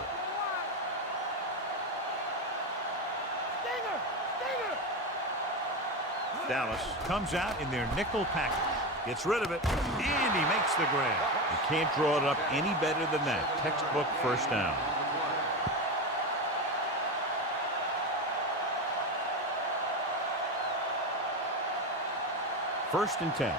Dallas comes out in their nickel package. Gets rid of it, and he makes the grab. You can't draw it up any better than that. Textbook first down. First and 10.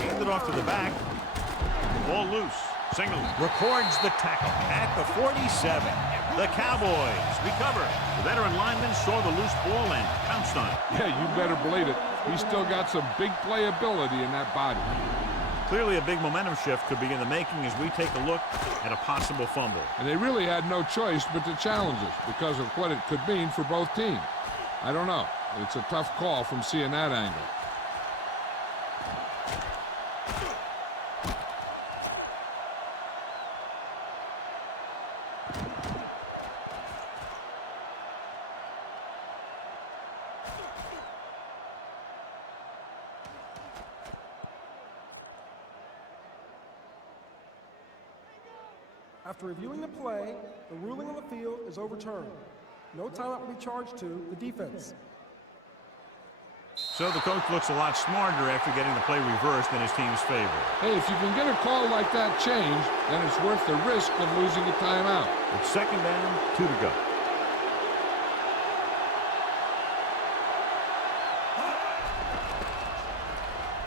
Hand it off to the back. Ball loose. Single records the tackle at the 47. The Cowboys recover. The veteran lineman saw the loose ball and pounced on it. Yeah, you better believe it. He's still got some big playability in that body. Clearly a big momentum shift could be in the making as we take a look at a possible fumble. And they really had no choice but to challenge it because of what it could mean for both teams. I don't know. It's a tough call from seeing that angle. After reviewing the play, the ruling on the field is overturned. No timeout will be charged to the defense. So the coach looks a lot smarter after getting the play reversed in his team's favor. Hey, if you can get a call like that changed, then it's worth the risk of losing a timeout. It's second down, 2 to go.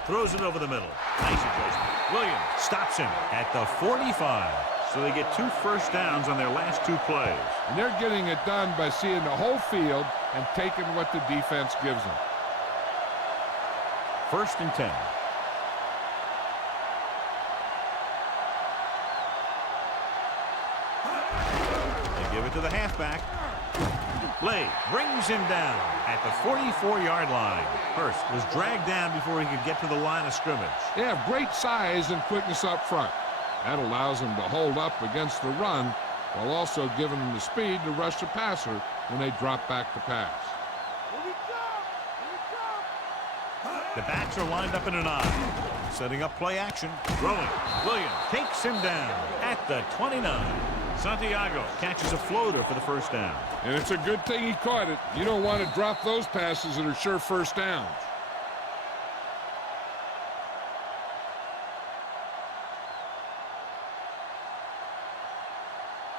Throws it over the middle. Nice adjustment. Williams stops him at the 45. So they get 2 first downs on their last 2 plays. And they're getting it done by seeing the whole field and taking what the defense gives them. First and 10. They give it to the halfback. Lay brings him down at the 44-yard line. Hurst was dragged down before he could get to the line of scrimmage. They have great size and quickness up front. That allows them to hold up against the run while also giving them the speed to rush the passer when they drop back to pass. The backs are lined up in an eye. Setting up play action. Throwing. Williams takes him down at the 29. Santiago catches a floater for the first down. And it's a good thing he caught it. You don't want to drop those passes that are sure first downs.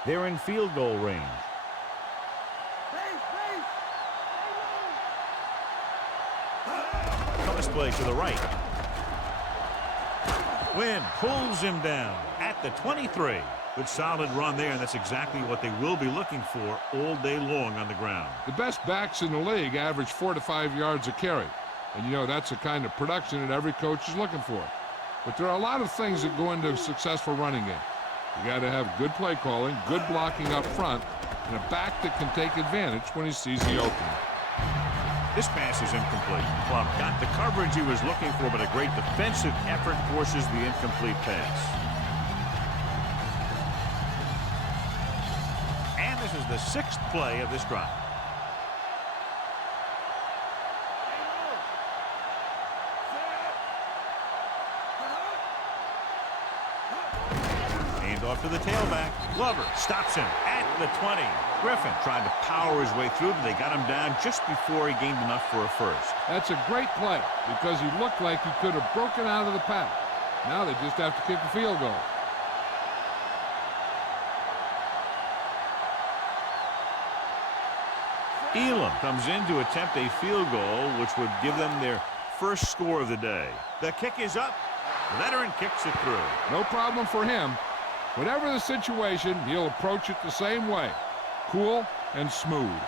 They're in field goal range. Cross play to the right. Wynn pulls him down at the 23. Good solid run there, and that's exactly what they will be looking for all day long on the ground. The best backs in the league average 4 to 5 yards a carry. And, you know, that's the kind of production that every coach is looking for. But there are a lot of things that go into a successful running game. You got to have good play calling, good blocking up front, and a back that can take advantage when he sees the opening. This pass is incomplete. Plum got the coverage he was looking for, but a great defensive effort forces the incomplete pass. And this is the 6th play of this drive. Off to the tailback. Glover stops him at the 20. Griffin tried to power his way through, but they got him down just before he gained enough for a first. That's a great play because he looked like he could have broken out of the pack. Now they just have to kick a field goal. Elam comes in to attempt a field goal, which would give them their first score of the day. The kick is up. Veteran kicks it through. No problem for him. Whatever the situation, he'll approach it the same way. Cool and smooth.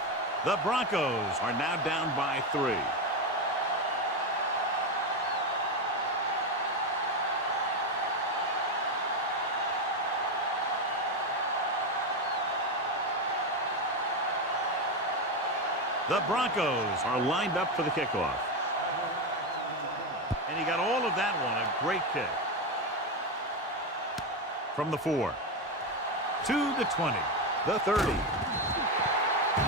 The Broncos are now down by 3. The Broncos are lined up for the kickoff. And he got all of that one. A great kick. From the 4 to the 20, the 30.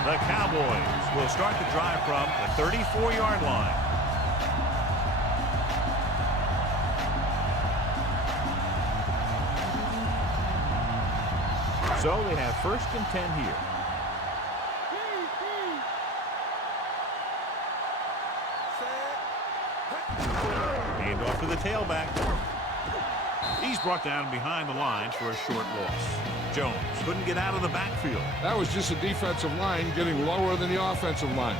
The Cowboys will start the drive from the 34-yard line. So they have first and 10 here. Hand off to the tailback. He's brought down behind the line for a short loss. Jones couldn't get out of the backfield. That was just a defensive line getting lower than the offensive line.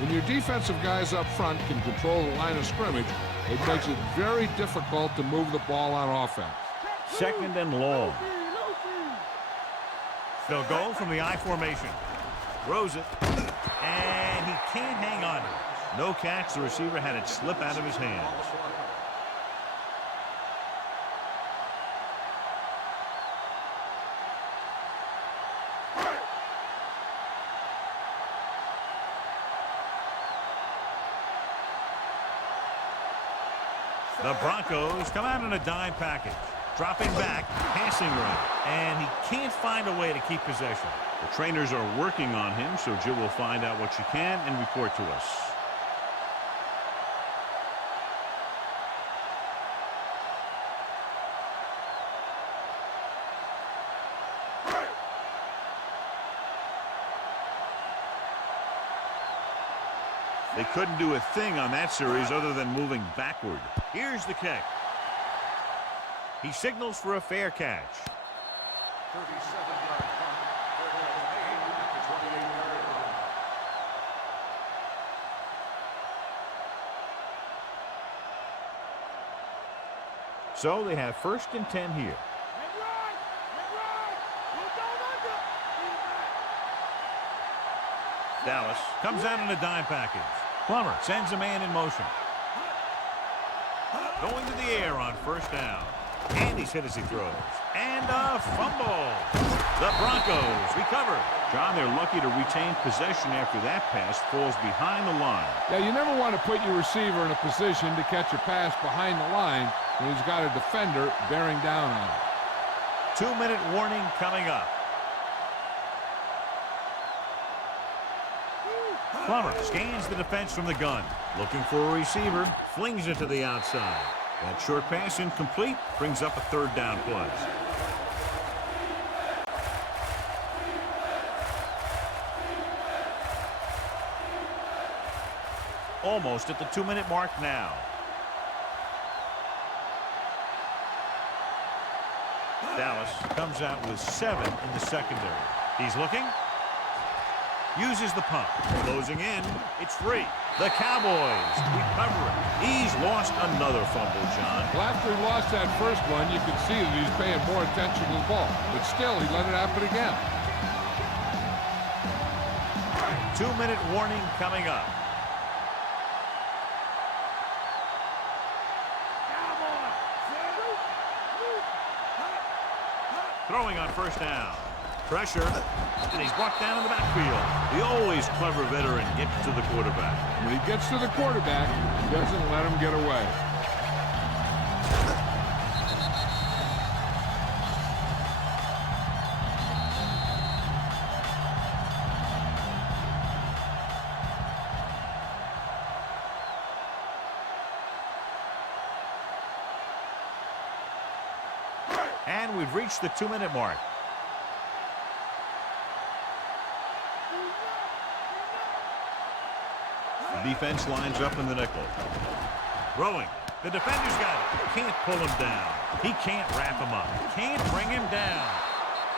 When your defensive guys up front can control the line of scrimmage, it makes it very difficult to move the ball on offense. Second and long. They'll go from the I formation. Throws it. And he can't hang on to it. No catch. The receiver had it slip out of his hands. The Broncos come out in a dime package. Dropping back, passing run. And he can't find a way to keep possession. The trainers are working on him, so Jill will find out what she can and report to us. They couldn't do a thing on that series other than moving backward. Here's the kick. He signals for a fair catch. 37-yard punt. Fair catch made at the 28-yard line. So they have 1st and 10 here. Dallas comes out in a dime package. Plummer sends a man in motion. Going to the air on 1st down. And he's hit as he throws. And a fumble. The Broncos recover. John, they're lucky to retain possession after that pass falls behind the line. Yeah, you never want to put your receiver in a position to catch a pass behind the line when he's got a defender bearing down on him. 2-minute warning coming up. Plummer scans the defense from the gun. Looking for a receiver. Flings it to the outside. That short pass incomplete. Brings up a 3rd down play. Almost at the 2-minute mark now. Dallas comes out with 7 in the secondary. He's looking. Uses the pump. Closing in. It's free. The Cowboys recover it. He's lost another fumble, John. Well, after he lost that first one, you could see that he's paying more attention to the ball. But still, he let it happen again. 2-minute warning coming up. Throwing on 1st down. Pressure. And he's brought down in the backfield. The always clever veteran gets to the quarterback. When he gets to the quarterback, he doesn't let him get away. And we've reached the 2-minute mark. The defense lines up in the nickel. Throwing. The defender's got it. Can't pull him down. He can't wrap him up. Can't bring him down.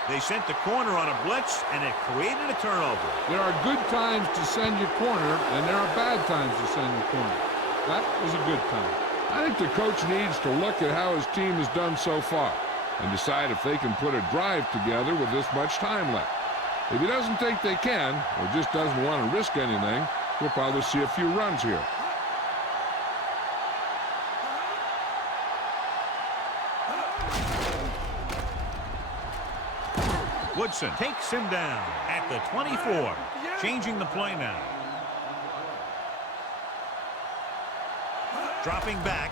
They sent the corner on a blitz, and it created a turnover. There are good times to send your corner, and there are bad times to send your corner. That was a good time. I think the coach needs to look at how his team has done so far and decide if they can put a drive together with this much time left. If he doesn't think they can, or just doesn't want to risk anything, we'll probably see a few runs here. Woodson takes him down at the 24. Changing the play now. Dropping back.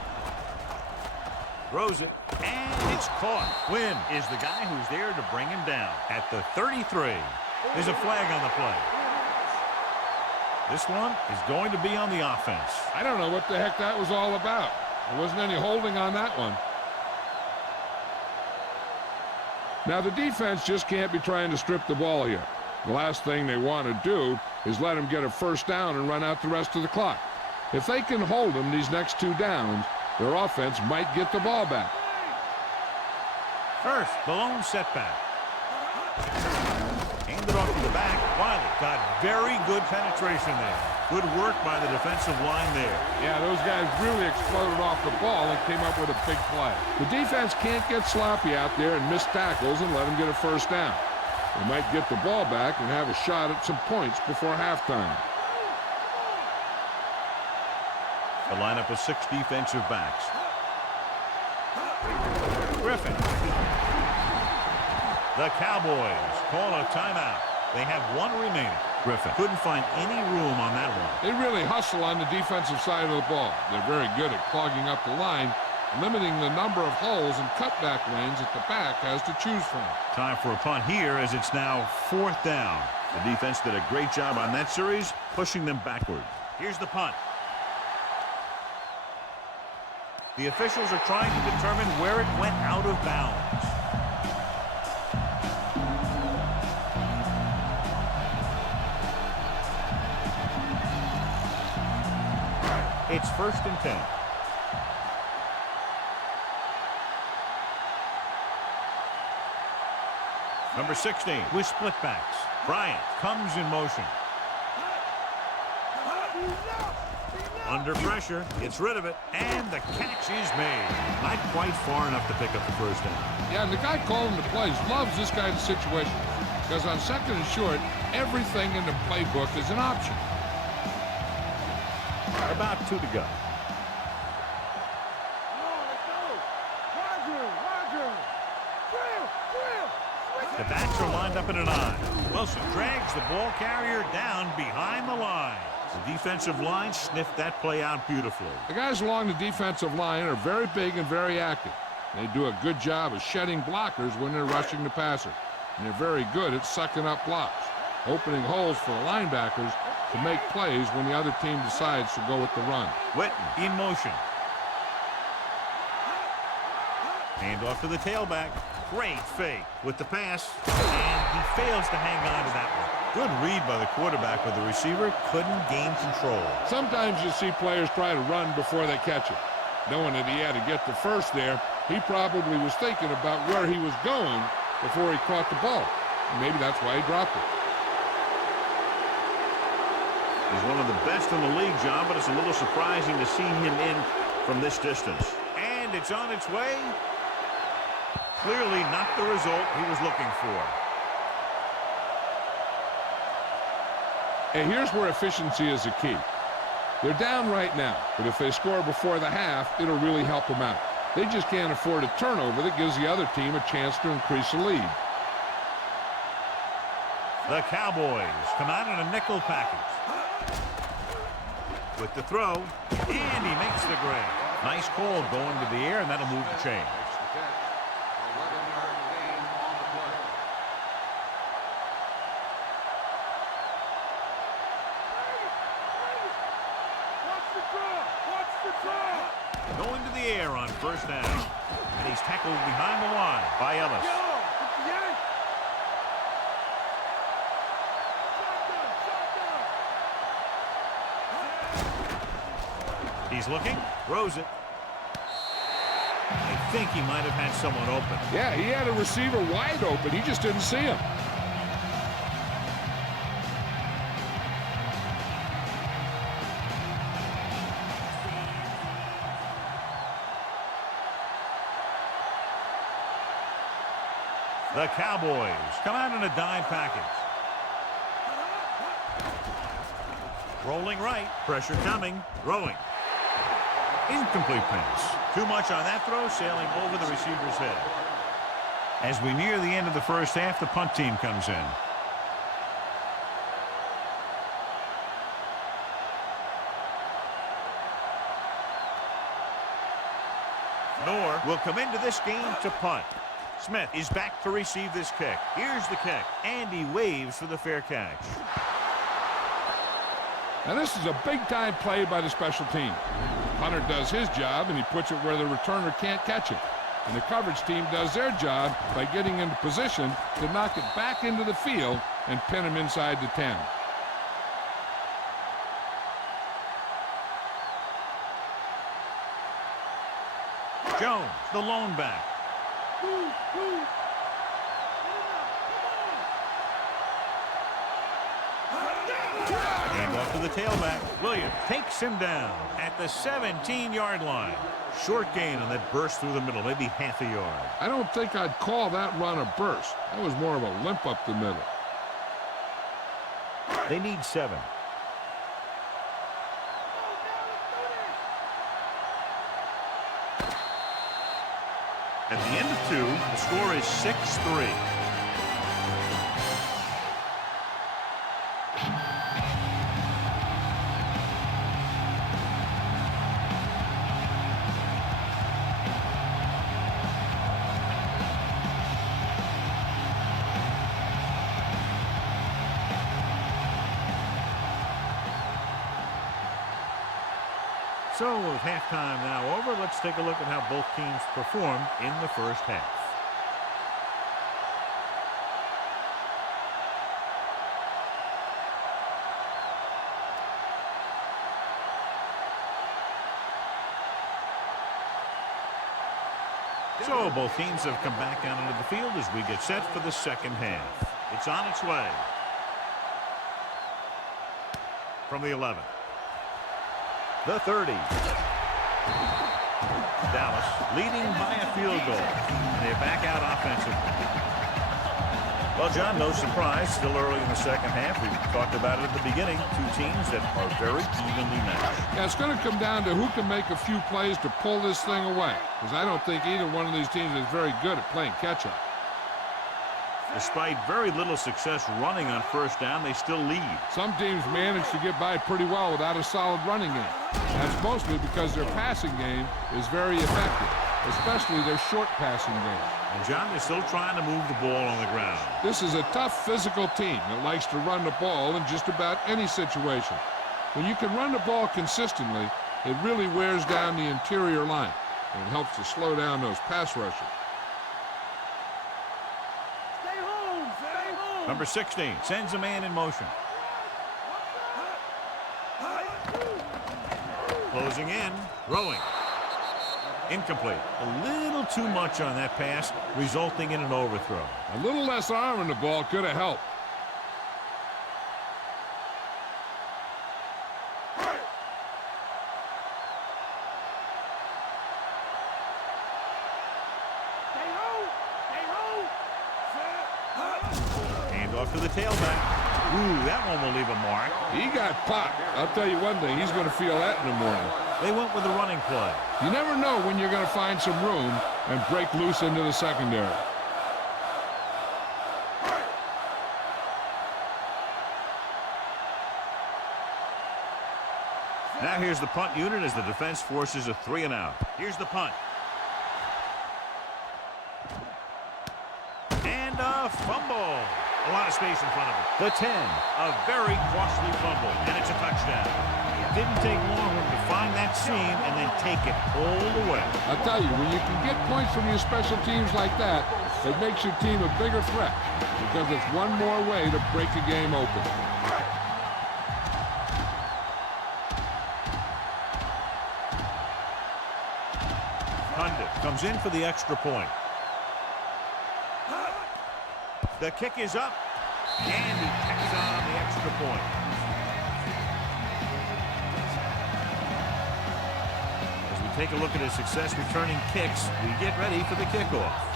Throws it. And it's caught. Wynn is the guy who's there to bring him down at the 33. There's a flag on the play. This one is going to be on the offense. I don't know what the heck that was all about. There wasn't any holding on that one. Now, the defense just can't be trying to strip the ball here. The last thing they want to do is let him get a 1st down and run out the rest of the clock. If they can hold him these next 2 downs, their offense might get the ball back. First, the lone setback. Handed off to the back. Wiley got very good penetration there. Good work by the defensive line there. Yeah, those guys really exploded off the ball and came up with a big play. The defense can't get sloppy out there and miss tackles and let them get a 1st down. They might get the ball back and have a shot at some points before halftime. The lineup of 6 defensive backs. Griffin. The Cowboys call a timeout. They have 1 remaining. Griffin couldn't find any room on that one. They really hustle on the defensive side of the ball. They're very good at clogging up the line, limiting the number of holes and cutback lanes that the back has to choose from. Time for a punt here as it's now 4th down. The defense did a great job on that series, pushing them backward. Here's the punt. The officials are trying to determine where it went out of bounds. It's 1st and 10. Number 16 with split backs. Bryant comes in motion. Under pressure, gets rid of it, and the catch is made. Not quite far enough to pick up the 1st down. Yeah, and the guy calling the plays loves this kind of situation because on 2nd and short, everything in the playbook is an option. About 2 to go. The backs are lined up in an I. Wilson drags the ball carrier down behind the line. The defensive line sniffed that play out beautifully. The guys along the defensive line are very big and very active. They do a good job of shedding blockers when they're rushing the passer. And they're very good at sucking up blocks, opening holes for the linebackers to make plays when the other team decides to go with the run. Witten in motion. Hand off to the tailback. Great fake with the pass, and he fails to hang on to that one. Good read by the quarterback, but the receiver couldn't gain control. Sometimes you see players try to run before they catch it. Knowing that he had to get the first there, he probably was thinking about where he was going before he caught the ball. And maybe that's why he dropped it. He's one of the best in the league, John, but it's a little surprising to see him in from this distance. And it's on its way. Clearly not the result he was looking for. And here's where efficiency is the key. They're down right now, but if they score before the half, it'll really help them out. They just can't afford a turnover that gives the other team a chance to increase the lead. The Cowboys come out in a nickel package. With the throw, and he makes the grab. Nice call going to the air, and that'll move the chain. Going to the air on 1st down. And he's tackled behind the line by Ellis. He's looking, throws it. I think he might have had someone open. Yeah, he had a receiver wide open. He just didn't see him. The Cowboys come out in a dime package. Rolling right. Pressure coming. Throwing. Incomplete pass. Too much on that throw, sailing over the receiver's head. As we near the end of the 1st half, the punt team comes in. Nor will come into this game to punt. Smith is back to receive this kick. Here's the kick, and he waves for the fair catch. Now this is a big-time play by the special team. Hunter does his job, and he puts it where the returner can't catch it. And the coverage team does their job by getting into position to knock it back into the field and pin him inside the 10. Jones, the lone back. Hand off to the tailback. Williams takes him down at the 17-yard line. Short gain on that burst through the middle, maybe half a yard. I don't think I'd call that run a burst. That was more of a limp up the middle. They need 7. At the end of 2, the score is 6-3. So with halftime now over, let's take a look at how both teams performed in the 1st half. So both teams have come back out onto the field as we get set for the second half. It's on its way. From the 11. The 30. Dallas leading by a field goal. And they're back out offensively. Well, John, no surprise. Still early in the second half. We talked about it at the beginning. Two teams that are very evenly matched. Yeah, it's going to come down to who can make a few plays to pull this thing away. Because I don't think either one of these teams is very good at playing catch-up. Despite very little success running on first down, they still lead. Some teams manage to get by pretty well without a solid running game. That's mostly because their passing game is very effective, especially their short passing game. And, John, they're still trying to move the ball on the ground. This is a tough physical team that likes to run the ball in just about any situation. When you can run the ball consistently, it really wears down the interior line, and it helps to slow down those pass rushers. Stay home. Stay home. Number 16 sends a man in motion. Closing in, throwing. Incomplete. A little too much on that pass, resulting in an overthrow. A little less arm on the ball could have helped. Stay home. Stay home. Hand off to the tailback. Ooh, that one will leave a mark. He got popped. I'll tell you one thing, he's going to feel that in the morning. They went with the running play. You never know when you're going to find some room and break loose into the secondary. Now here's the punt unit as the defense forces a 3-and-out. Here's the punt. And a fumble. A lot of space in front of it. The 10. A very costly fumble, and it's a touchdown. It didn't take long for him to find that seam and then take it all the way. I'll tell you, when you can get points from your special teams like that, it makes your team a bigger threat because it's one more way to break a game open. Condit comes in for the extra point. The kick is up, and he tacks on the extra point. As we take a look at his success returning kicks, we get ready for the kickoff.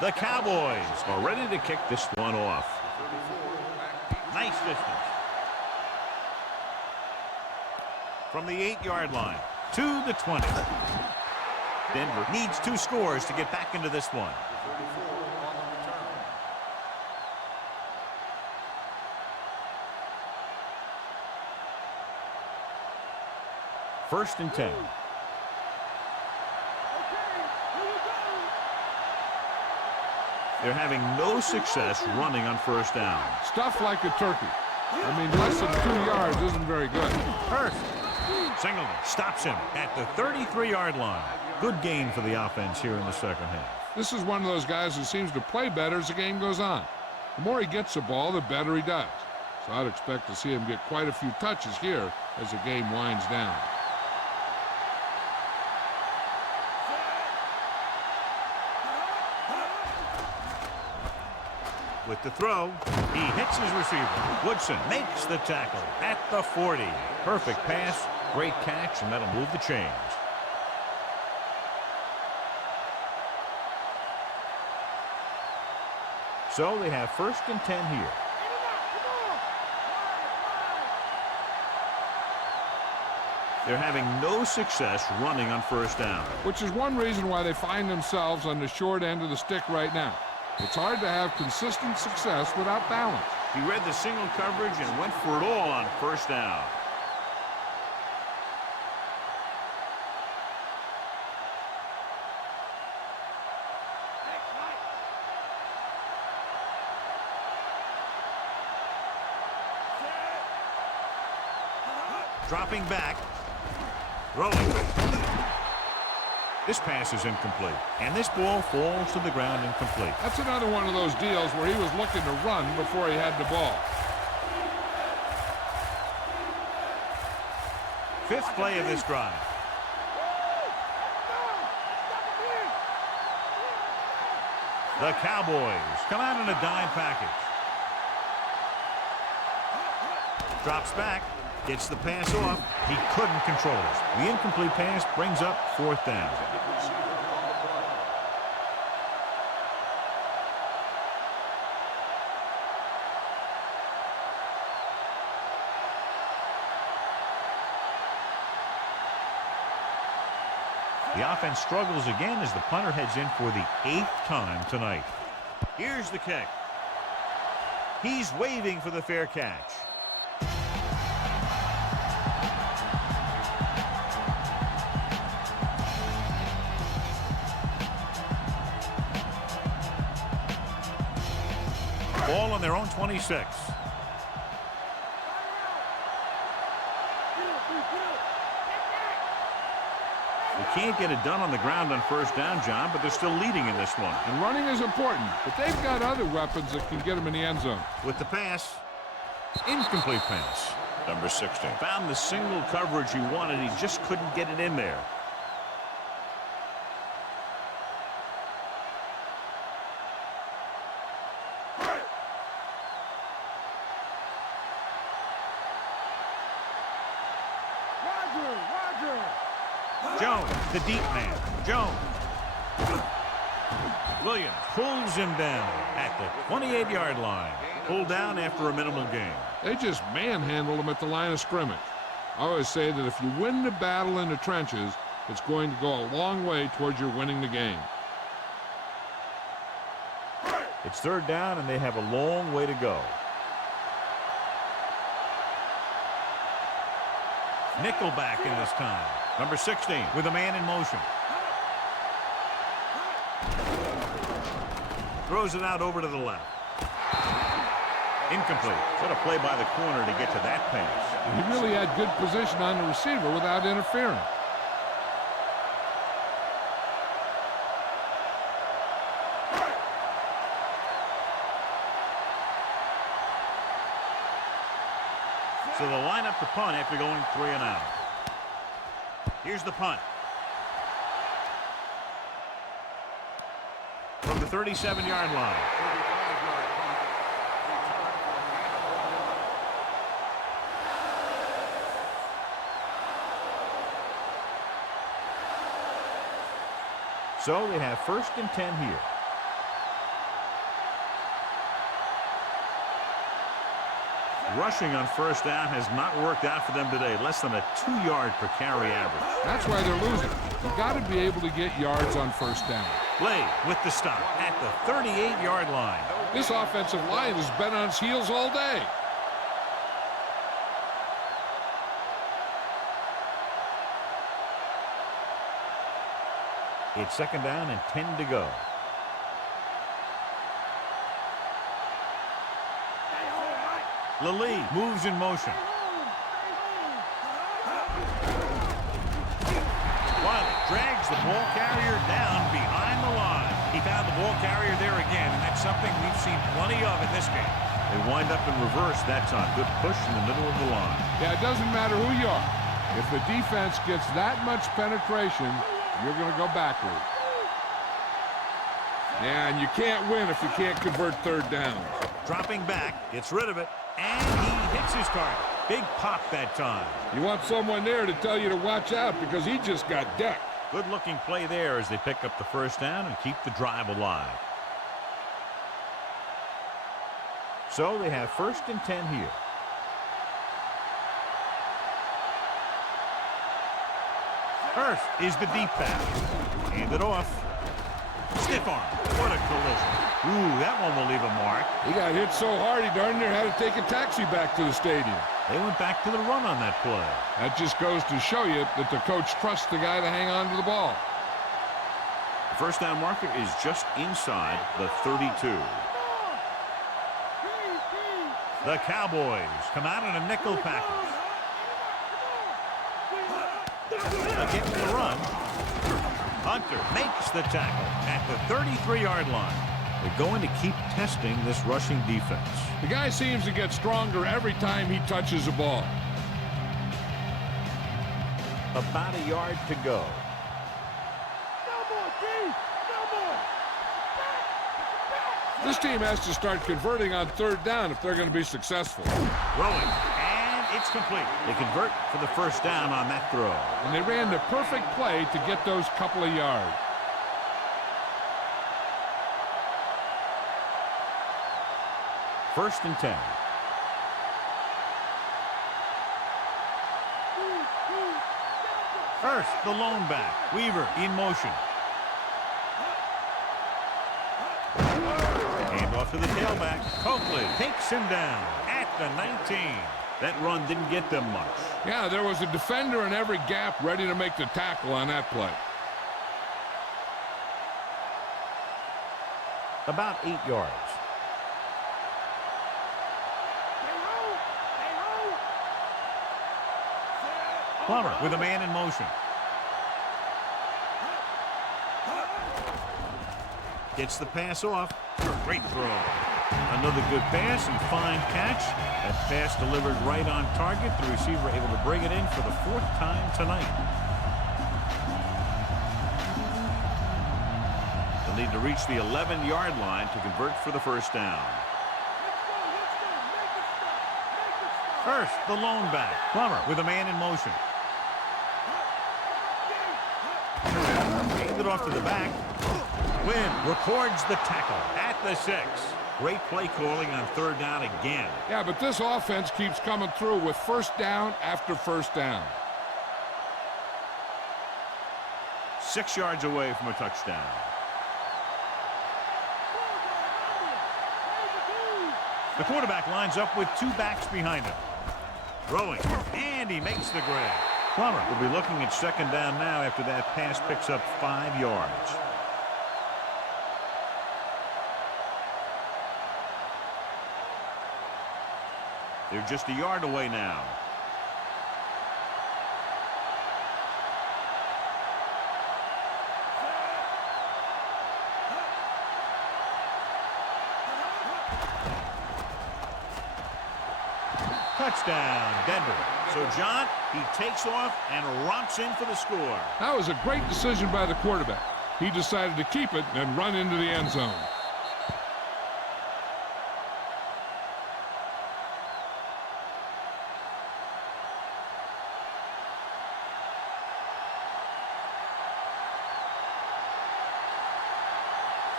The Cowboys are ready to kick this one off. Nice distance. From the 8-yard line to the 20. Denver needs 2 scores to get back into this one. First and 10. They're having no success running on first down. Stuff like a turkey. I mean, less than 2 yards isn't very good. Hurst. Singleton stops him at the 33-yard line. Good gain for the offense here in the second half. This is one of those guys who seems to play better as the game goes on. The more he gets the ball, the better he does. So I'd expect to see him get quite a few touches here as the game winds down. With the throw, he hits his receiver. Woodson makes the tackle at the 40. Perfect pass, great catch, and that'll move the chains. So they have first and 10 here. They're having no success running on first down. Which is one reason why they find themselves on the short end of the stick right now. It's hard to have consistent success without balance. He read the single coverage and went for it all on first down. Dropping back. Throwing. This pass is incomplete, and this ball falls to the ground incomplete. That's another one of those deals where he was looking to run before he had the ball. Fifth play of this drive. The Cowboys come out in a dime package. Drops back, gets the pass off. He couldn't control it. The incomplete pass brings up fourth down. The offense struggles again as the punter heads in for the 8th time tonight. Here's the kick. He's waving for the fair catch. Ball on their own 26. They can't get it done on the ground on first down, John, but they're still leading in this one. And running is important, but they've got other weapons that can get them in the end zone. With the pass, incomplete pass. Number 16. Found the single coverage he wanted. He just couldn't get it in there. Jones, the deep man. Jones. Williams pulls him down at the 28-yard line. Pulled down after a minimal gain. They just manhandled him at the line of scrimmage. I always say that if you win the battle in the trenches, it's going to go a long way towards your winning the game. It's third down, and they have a long way to go. Nickelback in this time. Number 16 with a man in motion. Throws it out over to the left. Incomplete. What a play by the corner to get to that pass. He really had good position on the receiver without interfering. So they'll line up the punt after going 3 and out. Here's the punt. From the 37-yard line. So they have 1st and 10 here. Rushing on first down has not worked out for them today. Less than a 2-yard per carry average. That's why they're losing. You've got to be able to get yards on first down. Blade with the stop at the 38-yard line. This offensive line has been on its heels all day. It's 2nd down and 10 to go. Lally moves in motion. Wiley drags the ball carrier down behind the line. He found the ball carrier there again, and that's something we've seen plenty of in this game. They wind up in reverse that time. Good push in the middle of the line. Yeah, it doesn't matter who you are. If the defense gets that much penetration, you're going to go backward. Yeah, and you can't win if you can't convert third downs. Dropping back, gets rid of it, and he hits his target. Big pop that time. You want someone there to tell you to watch out because he just got decked. Good-looking play there as they pick up the first down and keep the drive alive. So they have 1st and 10 here. Hurst is the deep back. Hand it off. Stiff arm. What a collision. Ooh, that one will leave a mark. He got hit so hard he darn near had to take a taxi back to the stadium. They went back to the run on that play. That just goes to show you that the coach trusts the guy to hang on to the ball. The first down marker is just inside the 32. The Cowboys come out in a nickel package. Again for the run. Hunter makes the tackle at the 33-yard line. They're going to keep testing this rushing defense. The guy seems to get stronger every time he touches the ball. About a yard to go. This team has to start converting on third down if they're going to be successful. Throwing, and it's complete. They convert for the first down on that throw. And they ran the perfect play to get those couple of yards. First and 10. First, the lone back. Weaver in motion. Hand off to the tailback. Coakley takes him down at the 19. That run didn't get them much. Yeah, there was a defender in every gap ready to make the tackle on that play. About 8 yards. Plummer with a man in motion. Gets the pass off. Great throw. Another good pass and fine catch. That pass delivered right on target. The receiver able to bring it in for the 4th time tonight. They'll need to reach the 11-yard line to convert for the first down. First, the lone back. Plummer with a man in motion. Hand it off to the back. Quinn records the tackle at the 6. Great play calling on third down again. Yeah, but this offense keeps coming through with first down after first down. 6 yards away from a touchdown. The quarterback lines up with 2 backs behind him. Throwing, and he makes the grab. Plummer will be looking at second down now after that pass picks up 5 yards. They're just a yard away now. Touchdown, Denver. So, John, he takes off and romps in for the score. That was a great decision by the quarterback. He decided to keep it and run into the end zone.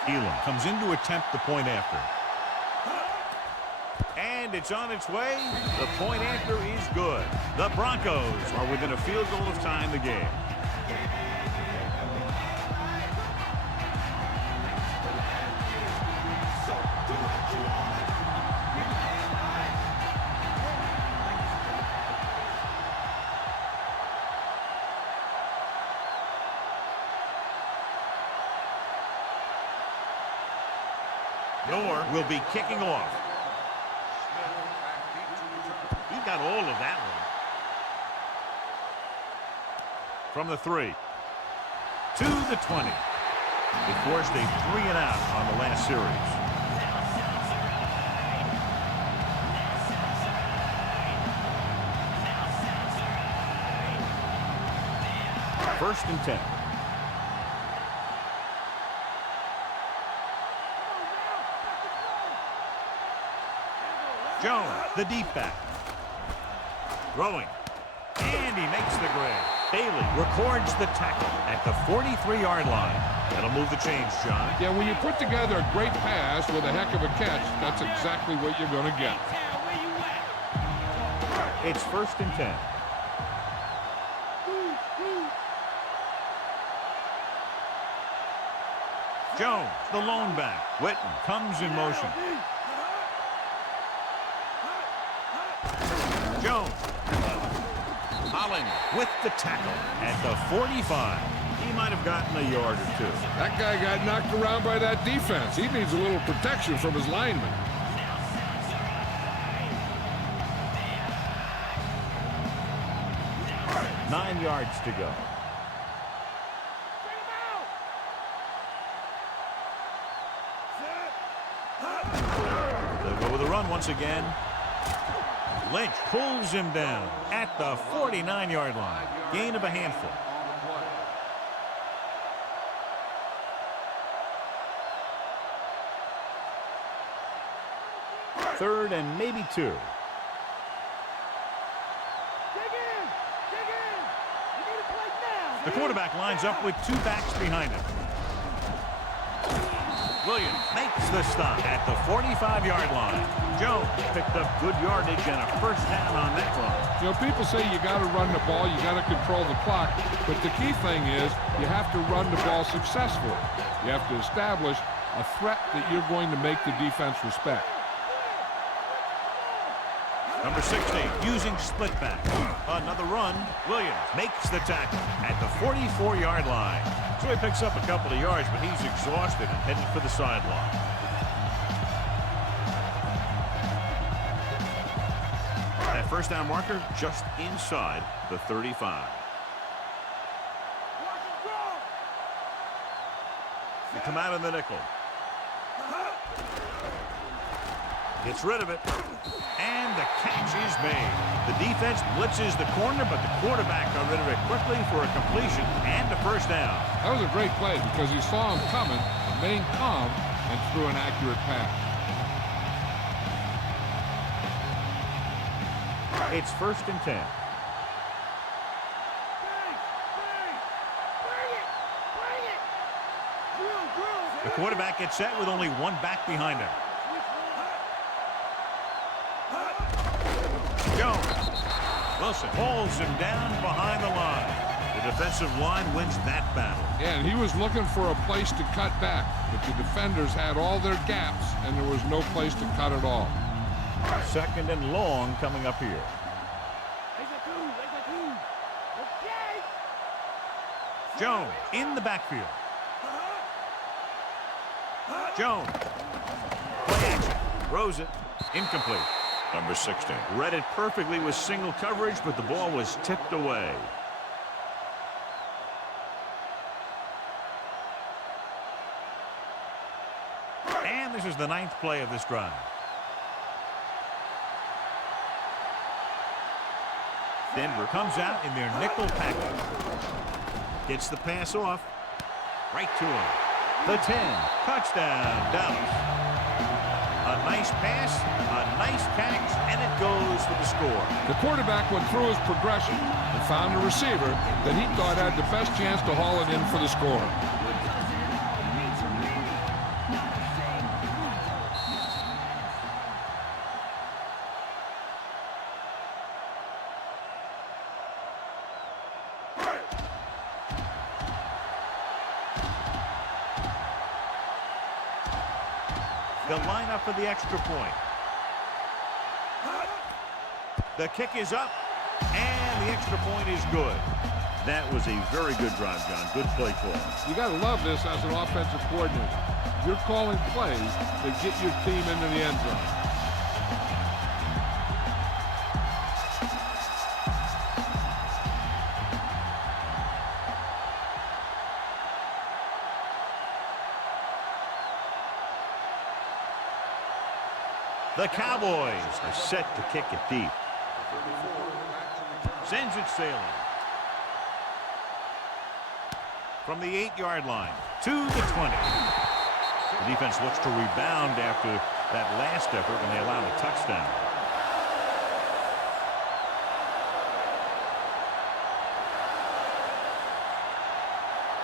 Elam comes in to attempt the point after. And it's on its way. The point after is good. The Broncos are within a field goal of tying the game. Noor will be kicking off. He got all of that one. From the 3 to the 20. They forced a 3-and-out on the last series. First and 10. Jones, the deep back. Throwing. And he makes the grab. Bailey records the tackle at the 43-yard line. That'll move the chains, John. Yeah, when you put together a great pass with a heck of a catch, that's exactly what you're going to get. It's first and 10. Jones, the lone back. Witten comes in motion. Jones. Holland with the tackle at the 45. He might have gotten a yard or two. That guy got knocked around by that defense. He needs a little protection from his linemen. Nine yards to go. once again. Lynch pulls him down at the 49-yard line. Gain of a handful. Third and maybe 2. Dig in! Dig in! You need a play now! The quarterback lines up with 2 backs behind him. Williams makes the stop at the 45-yard line. Jones picked up good yardage and a first down on that run. You know, people say you got to run the ball, you got to control the clock, but the key thing is you have to run the ball successfully. You have to establish a threat that you're going to make the defense respect. Number 16 using split back. Another run. Williams makes the tackle at the 44-yard line. So he picks up a couple of yards, but he's exhausted and heading for the sideline. That first down marker just inside the 35. They come out in the nickel. Gets rid of it. And the catch is made. The defense blitzes the corner, but the quarterback got rid of it quickly for a completion and a first down. That was a great play because he saw him coming, remained calm, and threw an accurate pass. It's first and 10. The quarterback gets set with only 1 back behind him. Jones. Wilson hauls him down behind the line. The defensive line wins that battle. Yeah, and he was looking for a place to cut back, but the defenders had all their gaps, and there was no place to cut at all. Second and long coming up here. Jones in the backfield. Jones. Play action. Throws it. Incomplete. Number 16. Read it perfectly with single coverage, but the ball was tipped away. And this is the 9th play of this drive. Denver comes out in their nickel package. Gets the pass off. Right to him. The 10. Touchdown, Dallas. A nice pass, a nice catch, and it goes for the score. The quarterback went through his progression and found a receiver that he thought had the best chance to haul it in for the score. They'll line up for the extra point. The kick is up, and the extra point is good. That was a very good drive, John. Good play call. You got to love this as an offensive coordinator. You're calling plays that get your team into the end zone. The Cowboys are set to kick it deep. Sends it sailing. From the 8-yard line to the 20. The defense looks to rebound after that last effort when they allowed a touchdown.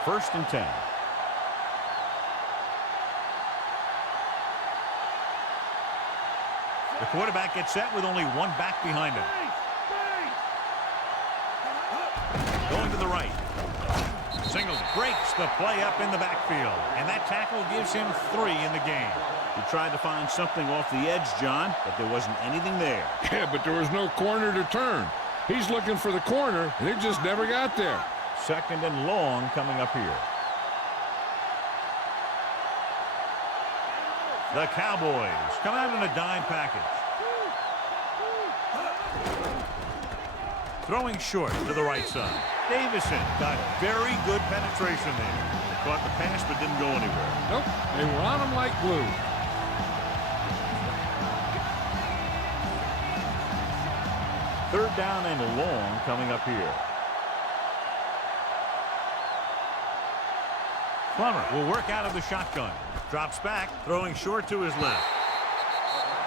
First and 10. The quarterback gets set with only 1 back behind him. Going to the right. Singles breaks the play up in the backfield, and that tackle gives him 3 in the game. He tried to find something off the edge, John, but there wasn't anything there. Yeah, but there was no corner to turn. He's looking for the corner, and it just never got there. Second and long coming up here. The Cowboys come out in a dime package. Throwing short to the right side. Davison got very good penetration there. They caught the pass but didn't go anywhere. Nope, they were on him like glue. Third down and long coming up here. Plummer will work out of the shotgun. Drops back, throwing short to his left.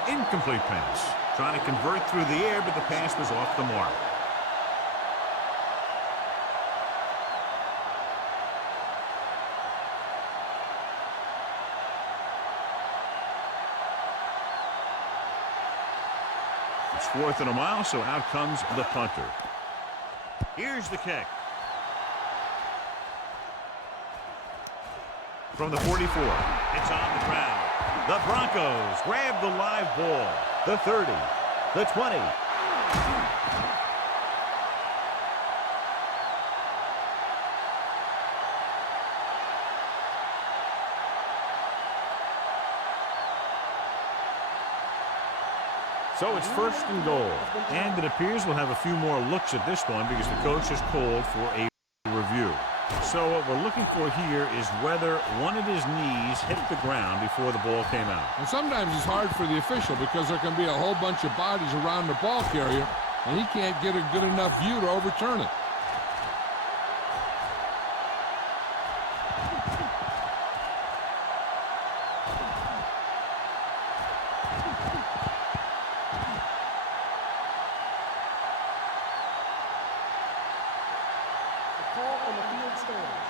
Incomplete pass. Trying to convert through the air, but the pass was off the mark. It's 4th and a mile, so out comes the punter. Here's the kick. From the 44, it's on the ground. The Broncos grab the live ball. The 30, the 20. So it's 1st and goal. And it appears we'll have a few more looks at this one because the coach has called for a review. So what we're looking for here is whether one of his knees hit the ground before the ball came out. And sometimes it's hard for the official because there can be a whole bunch of bodies around the ball carrier, and he can't get a good enough view to overturn it. Call on the field stands.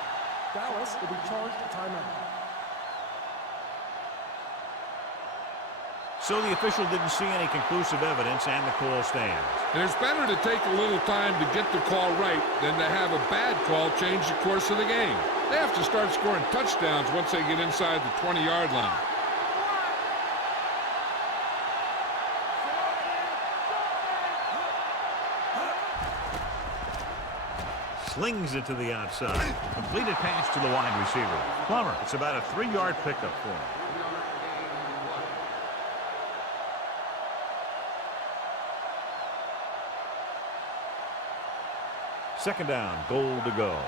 Dallas will be charged a timeout. So the official didn't see any conclusive evidence, and the call stands. And it's better to take a little time to get the call right than to have a bad call change the course of the game. They have to start scoring touchdowns once they get inside the 20-yard line. Slings it to the outside. Completed pass to the wide receiver. Plummer. It's about a 3-yard pickup for him. Second down, goal to go.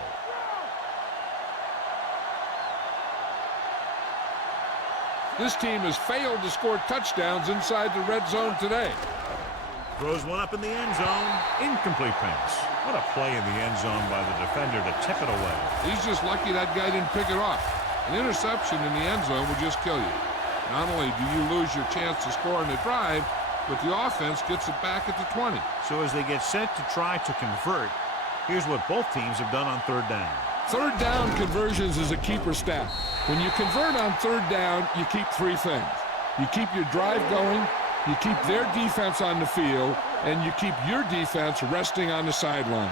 This team has failed to score touchdowns inside the red zone today. Throws one up in the end zone. Incomplete pass. What a play in the end zone by the defender to tip it away. He's just lucky that guy didn't pick it off. An interception in the end zone will just kill you. Not only do you lose your chance to score in the drive, but the offense gets it back at the 20. So as they get set to try to convert, here's what both teams have done on third down. Third down conversions is a keeper stat. When you convert on third down, you keep 3 things. You keep your drive going, you keep their defense on the field, and you keep your defense resting on the sideline.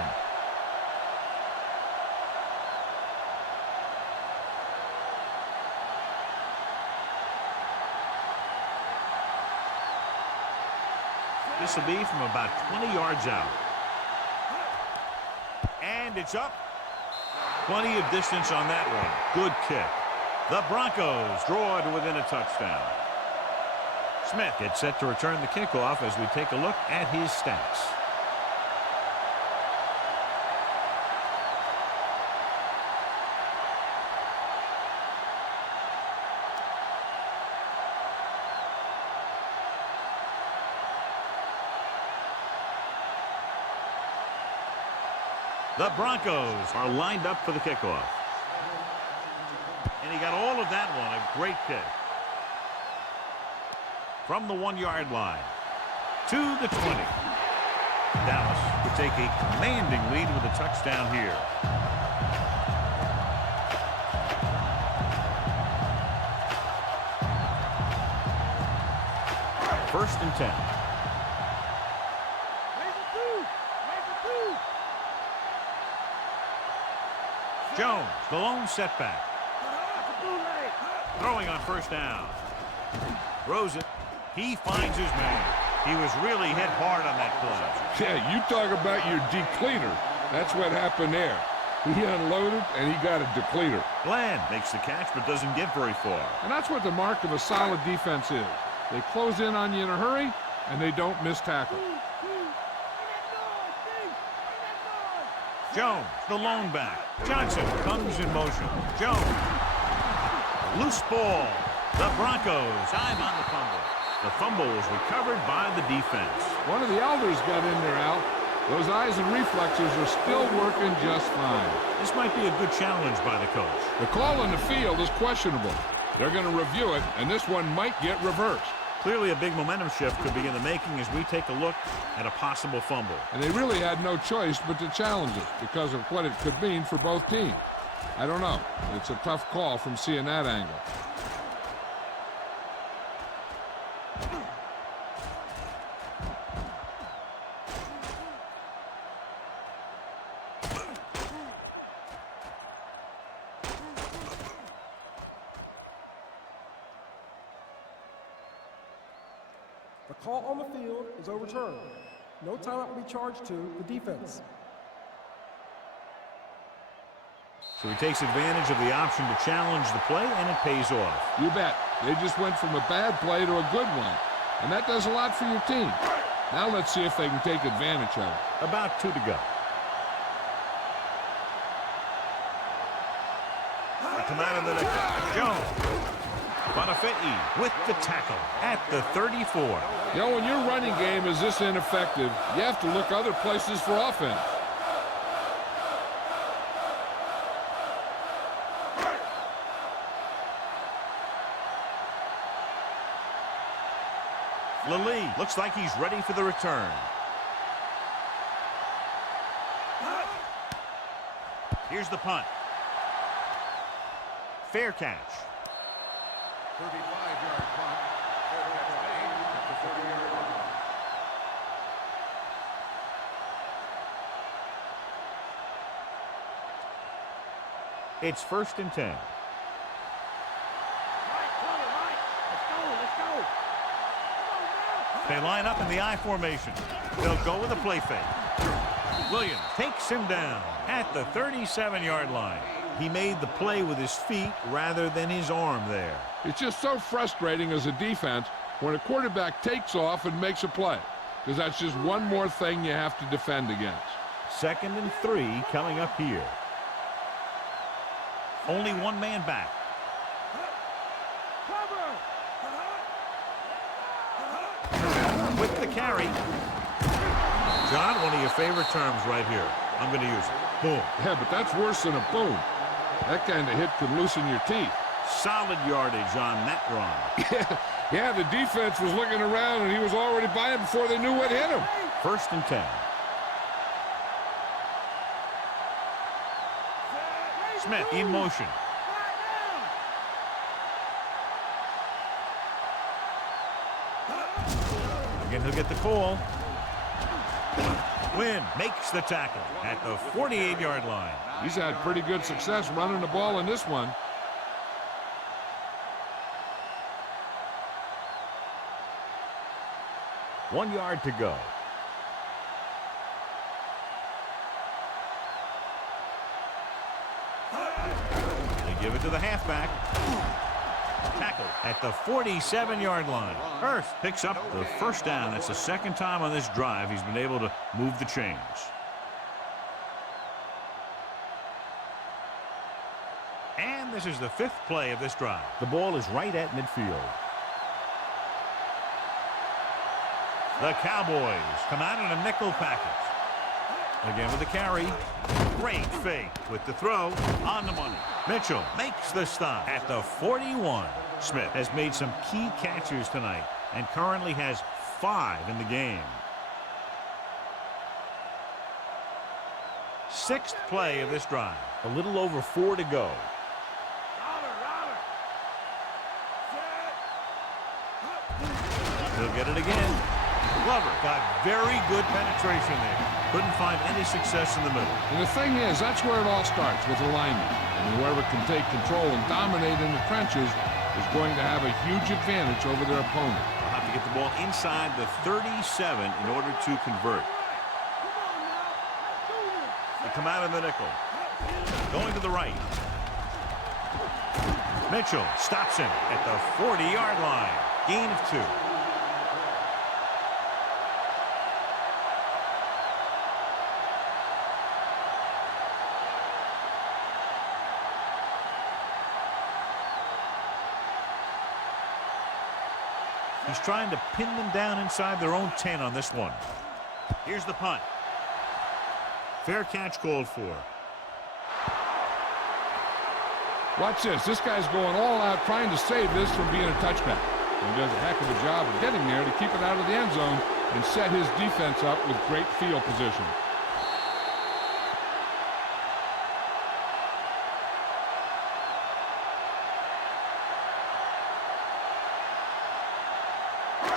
This will be from about 20 yards out. And it's up. Plenty of distance on that one. Good kick. The Broncos draw to within a touchdown. Smith gets set to return the kickoff as we take a look at his stats. The Broncos are lined up for the kickoff. And he got all of that one. A great kick. From the 1-yard line to the 20. Dallas would take a commanding lead with a touchdown here. First and 10. Jones, the lone setback. Throwing on first down. Throws it. He finds his man. He was really hit hard on that play. Yeah, you talk about your depleter. That's what happened there. He unloaded, and he got a depleter. Bland makes the catch, but doesn't get very far. And that's what the mark of a solid defense is. They close in on you in a hurry, and they don't miss tackle. Jones, the lone back. Johnson comes in motion. Jones. Loose ball. The Broncos. Time on the fumble. The fumble was recovered by the defense. One of the elders got in there, Al. Those eyes and reflexes are still working just fine. This might be a good challenge by the coach. The call on the field is questionable. They're going to review it, and this one might get reversed. Clearly a big momentum shift could be in the making as we take a look at a possible fumble. And they really had no choice but to challenge it because of what it could mean for both teams. I don't know. It's a tough call from seeing that angle. The call on the field is overturned. No timeout will be charged to the defense. So he takes advantage of the option to challenge the play, and it pays off. You bet. They just went from a bad play to a good one. And that does a lot for your team. Now let's see if they can take advantage of it. About 2 to go. The command of the Jones. Bonifei with the tackle at the 34. You know, when your running game is this ineffective, you have to look other places for offense. Lilly looks like he's ready for the return. Here's the punt. Fair catch. 35-yard punt. Fair catch made at the 30-yard line. It's 1st and 10. Right, cover, right. Let's go, let's go. Come on now. They line up in the I formation. They'll go with a play fake. Williams takes him down at the 37-yard line. He made the play with his feet rather than his arm there. It's just so frustrating as a defense when a quarterback takes off and makes a play, because that's just one more thing you have to defend against. 2nd and 3 coming up here. Only one man back. With the carry. John, one of your favorite terms right here. I'm going to use it. Boom. Yeah, but that's worse than a boom. That kind of hit could loosen your teeth. Solid yardage on that run. Yeah, the defense was looking around, and he was already by him before they knew what hit him. 1st and 10. Smith in motion. Again, he'll get the call. Wynn makes the tackle at the 48-yard line. He's had pretty good success running the ball in this one. One yard to go. They give it to the halfback. Tackle at the 47-yard line. Hurst picks up the 1st down. That's the 2nd time on this drive he's been able to move the chains. And this is the 5th play of this drive. The ball is right at midfield. The Cowboys come out in a nickel package. Again with the carry. Great fake with the throw on the money. Mitchell makes the stop at the 41. Smith has made some key catches tonight and currently has 5 in the game. 6th play of this drive. A little over 4 to go. He'll get it again. Glover got very good penetration there. Couldn't find any success in the middle. And the thing is, that's where it all starts, with alignment. And whoever can take control and dominate in the trenches is going to have a huge advantage over their opponent. They'll have to get the ball inside the 37 in order to convert. They come out in the nickel. Going to the right. Mitchell stops him at the 40-yard line. Gain of 2. He's trying to pin them down inside their own 10 on this one. Here's the punt. Fair catch called for. Watch this. This guy's going all out trying to save this from being a touchback. He does a heck of a job of getting there to keep it out of the end zone and set his defense up with great field position.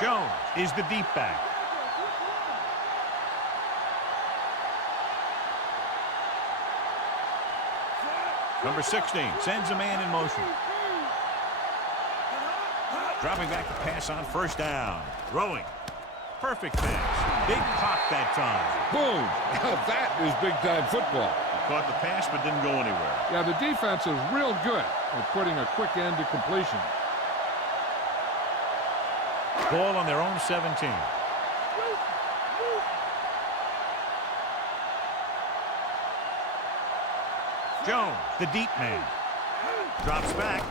Jones is the deep back. Number 16 sends a man in motion. Dropping back to pass on first down. Throwing. Perfect pass. Big pop that time. Boom! That is big-time football. He caught the pass but didn't go anywhere. Yeah, the defense is real good at putting a quick end to completion. Ball on their own 17. Jones, the deep man. Drops back.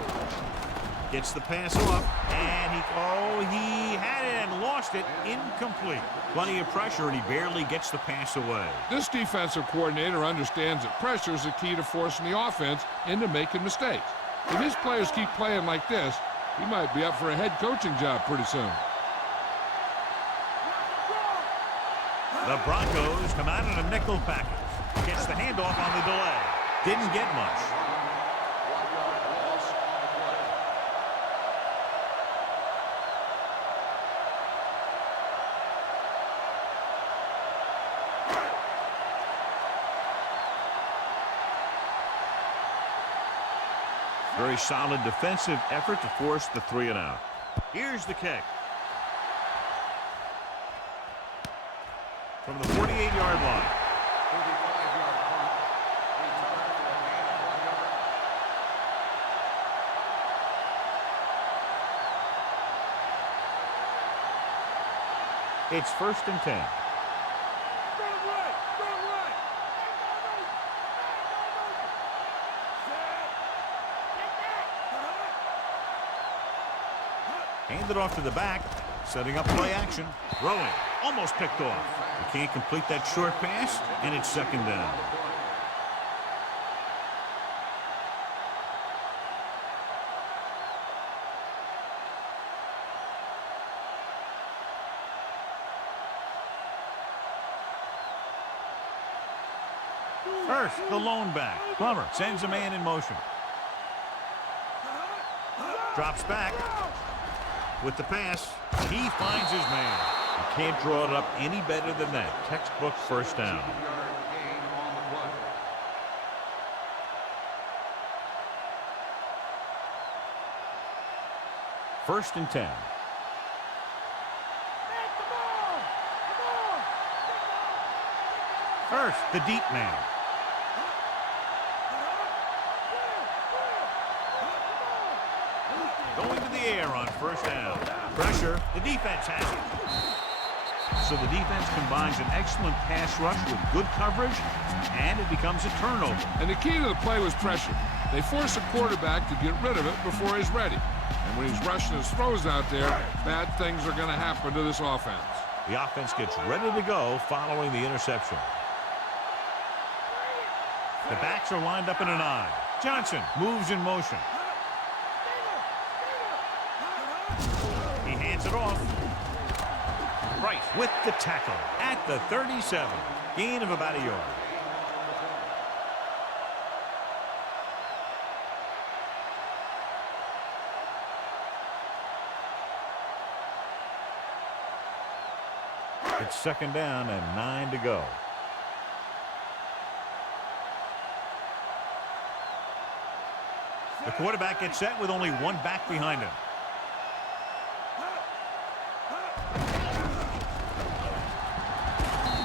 Gets the pass off. And he had it and lost it. Incomplete. Plenty of pressure, and he barely gets the pass away. This defensive coordinator understands that pressure is the key to forcing the offense into making mistakes. If his players keep playing like this, he might be up for a head coaching job pretty soon. The Broncos come out in a nickel package. Gets the handoff on the delay. Didn't get much. Very solid defensive effort to force the 3 and out. Here's the kick. From the 48-yard line. 35-yard punt. Returned for a gain of 1 yard. It's 1st and 10. Handed off to the back, setting up play action, throwing, almost picked off. He can't complete that short pass, and it's 2nd down. First, the lone back. Plummer sends a man in motion. Drops back. With the pass, he finds his man. You can't draw it up any better than that. Textbook 1st down. 2-yard gain on the play. First and 10. First, the deep man. Going to the air on 1st down. Pressure. The defense has it. So the defense combines an excellent pass rush with good coverage, and it becomes a turnover. And the key to the play was pressure. They force a quarterback to get rid of it before he's ready. And when he's rushing his throws out there, bad things are going to happen to this offense. The offense gets ready to go following the interception. The backs are lined up in an I. Johnson moves in motion. He hands it off. Price with the tackle at the 37. Gain of about a yard. It's 2nd down and 9 to go. The quarterback gets set with only one back behind him.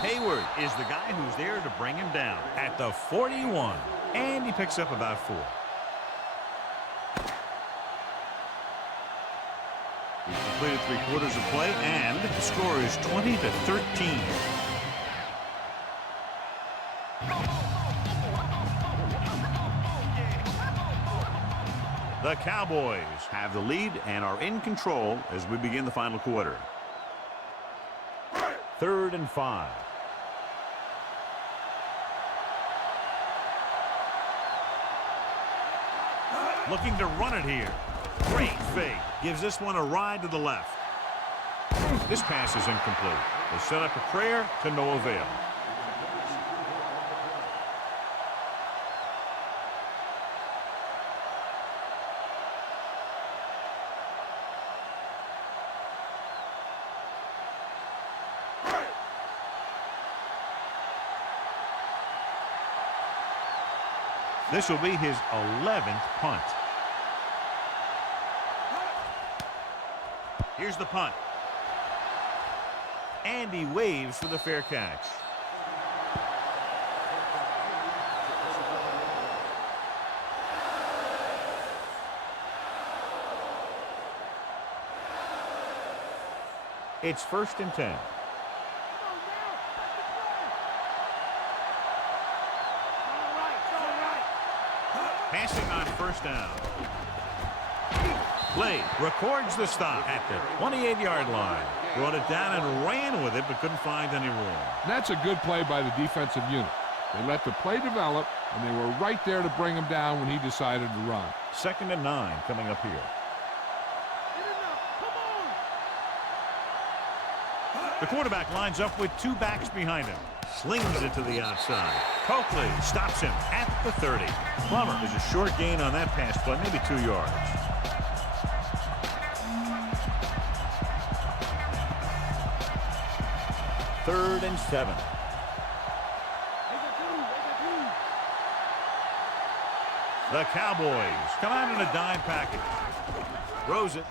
Hayward is the guy who's there to bring him down at the 41. And he picks up about 4. He's completed 3/4 of play, and the score is 20-13. The Cowboys have the lead and are in control as we begin the final quarter. 3rd and 5. Looking to run it here. Great fake. Gives this one a ride to the left. This pass is incomplete. They set up a prayer to no avail. This will be his 11th punt. Here's the punt. And he waves for the fair catch. It's 1st and 10. Passing on 1st down. Play records the stop at the 28-yard line. Brought it down and ran with it, but couldn't find any room. That's a good play by the defensive unit. They let the play develop, and they were right there to bring him down when he decided to run. 2nd and 9 coming up here. The quarterback lines up with 2 backs behind him. Slings it to the outside. Coakley stops him at the 30. Plummer is a short gain on that pass play, maybe 2 yards. Third and 7. The Cowboys come out in a dime package. Throws it.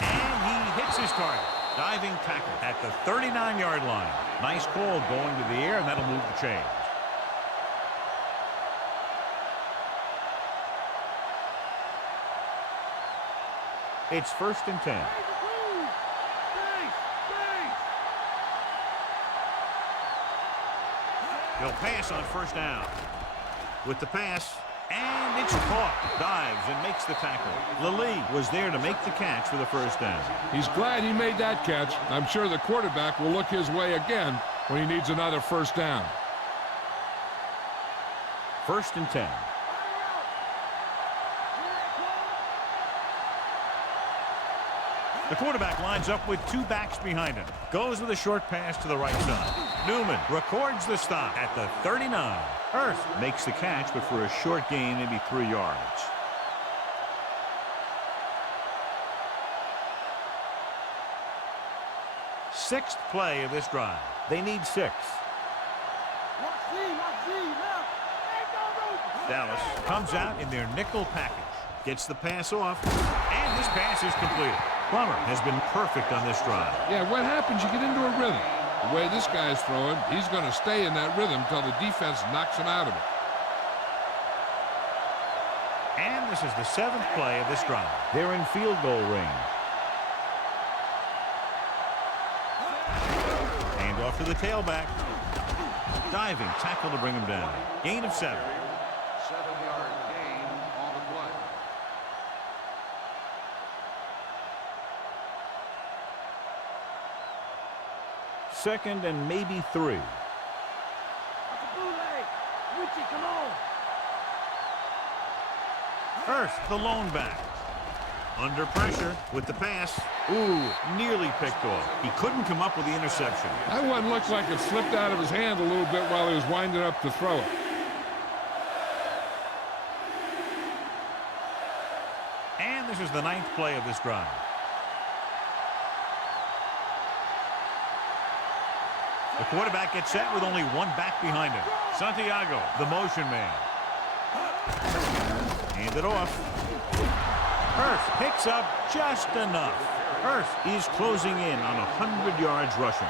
And he hits his target. Diving tackle at the 39-yard line. Nice call going to the air, and that'll move the chains. It's 1st and 10. He'll pass on 1st down. With the pass, and it's caught. Dives and makes the tackle. Lilly was there to make the catch for the 1st down. He's glad he made that catch. I'm sure the quarterback will look his way again when he needs another 1st down. 1st and 10. The quarterback lines up with 2 backs behind him. Goes with a short pass to the right side. Newman records the stop at the 39. Hurst makes the catch, but for a short gain, maybe 3 yards. Sixth play of this drive. They need 6. Dallas comes out in their nickel package. Gets the pass off, and this pass is completed. Plummer has been perfect on this drive. Yeah, what happens, you get into a rhythm. The way this guy's throwing, he's going to stay in that rhythm until the defense knocks him out of it. And this is the 7th play of this drive. They're in field goal range. Hand off to the tailback. Diving tackle to bring him down. Gain of 7. 7-yard gain on the play. 2nd and maybe 3. Hurst, the lone back. Under pressure with the pass. Ooh, nearly picked off. He couldn't come up with the interception. That one looked like it slipped out of his hand a little bit while he was winding up to throw it. And this is the 9th play of this drive. The quarterback gets set with only 1 back behind him. Santiago, the motion man. Hand it off. Hurst picks up just enough. Hurst is closing in on 100 yards rushing.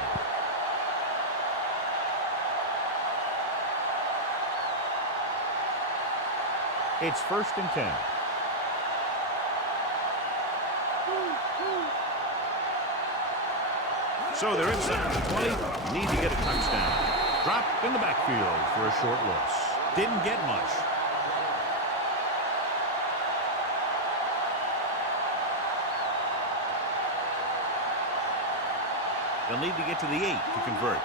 It's 1st and 10. So they're inside the 20. Need to get a touchdown. Dropped in the backfield for a short loss. Didn't get much. They'll need to get to the 8 to convert.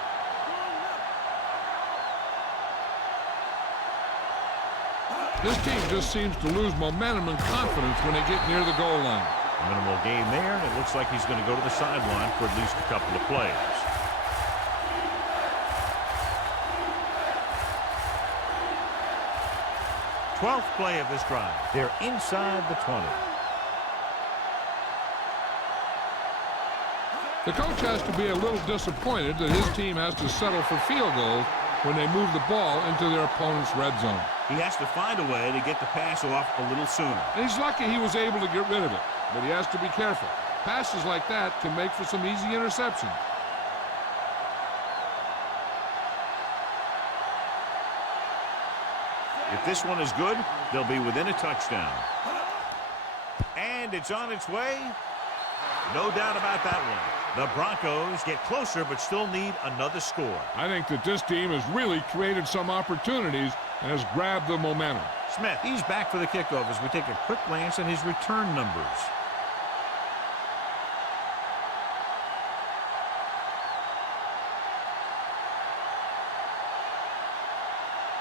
This team just seems to lose momentum and confidence when they get near the goal line. A minimal gain there, and it looks like he's going to go to the sideline for at least a couple of plays. Twelfth play of this drive. They're inside the 20. The coach has to be a little disappointed that his team has to settle for field goals when they move the ball into their opponent's red zone. He has to find a way to get the pass off a little sooner. And he's lucky he was able to get rid of it, but he has to be careful. Passes like that can make for some easy interception. If this one is good, they'll be within a touchdown. And it's on its way. No doubt about that one. The Broncos get closer but still need another score. I think that this team has really created some opportunities and has grabbed the momentum. Smith, he's back for the kickoff as we take a quick glance at his return numbers.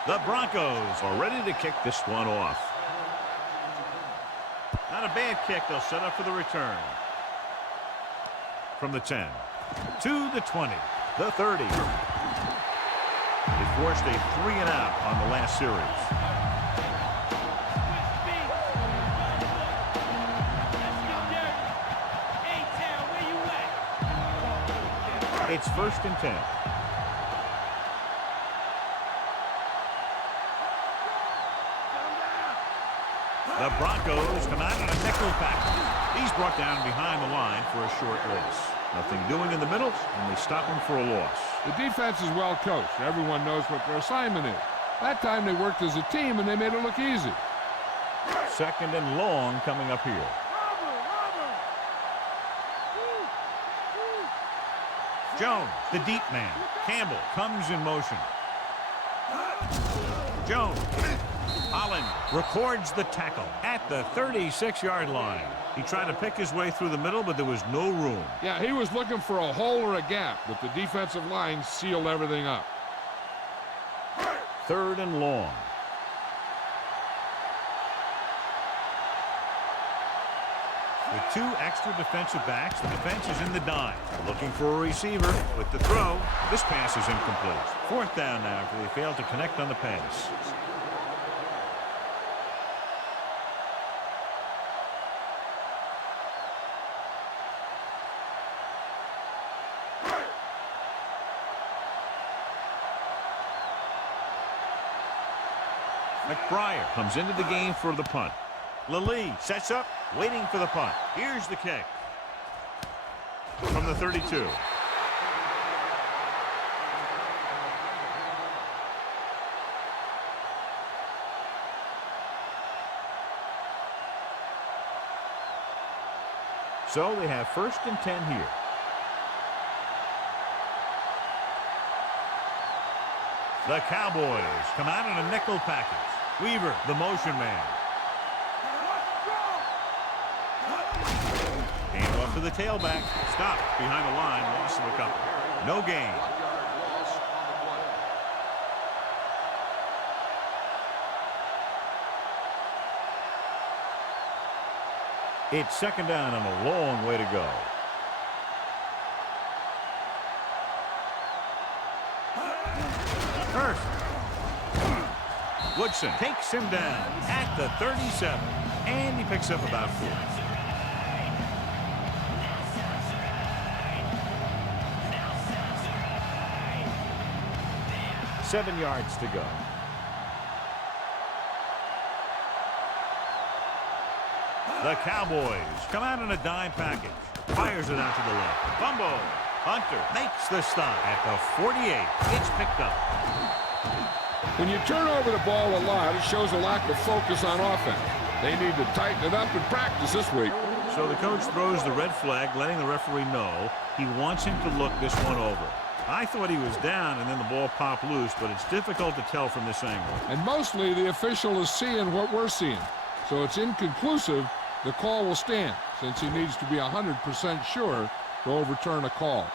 The Broncos are ready to kick this one off. Not a bad kick. They'll set up for the return. From the 10 to the 20, the 30. They forced a 3-and-out on the last series. It's 1st and 10. The Broncos come out on a nickel package. He's brought down behind the line for a short race. Nothing doing in the middle, and they stop him for a loss. The defense is well coached. Everyone knows what their assignment is. That time they worked as a team, and they made it look easy. 2nd and long coming up here. Jones, the deep man. Campbell comes in motion. Jones. Holland records the tackle at the 36-yard line. He tried to pick his way through the middle, but there was no room. Yeah, he was looking for a hole or a gap, but the defensive line sealed everything up. 3rd and long. With 2 extra defensive backs, the defense is in the dime. Looking for a receiver with the throw. This pass is incomplete. 4th down now after they failed to connect on the pass. McBriar comes into the game for the punt. Lally sets up, waiting for the punt. Here's the kick. From the 32. So they have 1st and 10 here. The Cowboys come out in a nickel package. Weaver, the motion man. Hand off to the tailback. Stop behind the line. Loss of a couple. No gain. It's 2nd down and a long way to go. First. Woodson takes him down at the 37, and he picks up about 4. Seven yards to go. The Cowboys come out in a dime package. Fires it out to the left. Fumble. Hunter makes the stop at the 48. It's picked up. When you turn over the ball a lot, it shows a lack of focus on offense. They need to tighten it up in practice this week. So the coach throws the red flag, letting the referee know he wants him to look this one over. I thought he was down, and then the ball popped loose, but it's difficult to tell from this angle. And mostly the official is seeing what we're seeing. So it's inconclusive. The call will stand, since he needs to be 100% sure to overturn a call.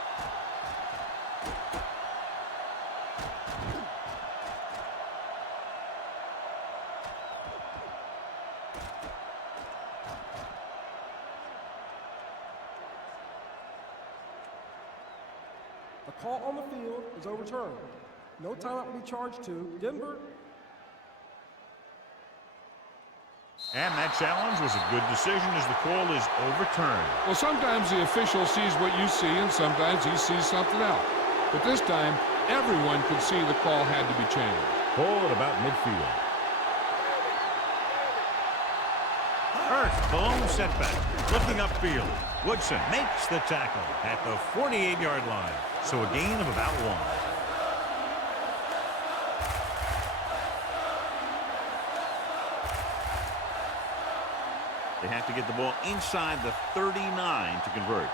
The call on the field is overturned. No timeout will be charged to Denver. And that challenge was a good decision as the call is overturned. Well, sometimes the official sees what you see, and sometimes he sees something else. But this time, everyone could see the call had to be changed. Ball at about midfield. Earth, the lone setback. Looking upfield. Woodson makes the tackle at the 48-yard line. So a gain of about 1. They have to get the ball inside the 39 to convert.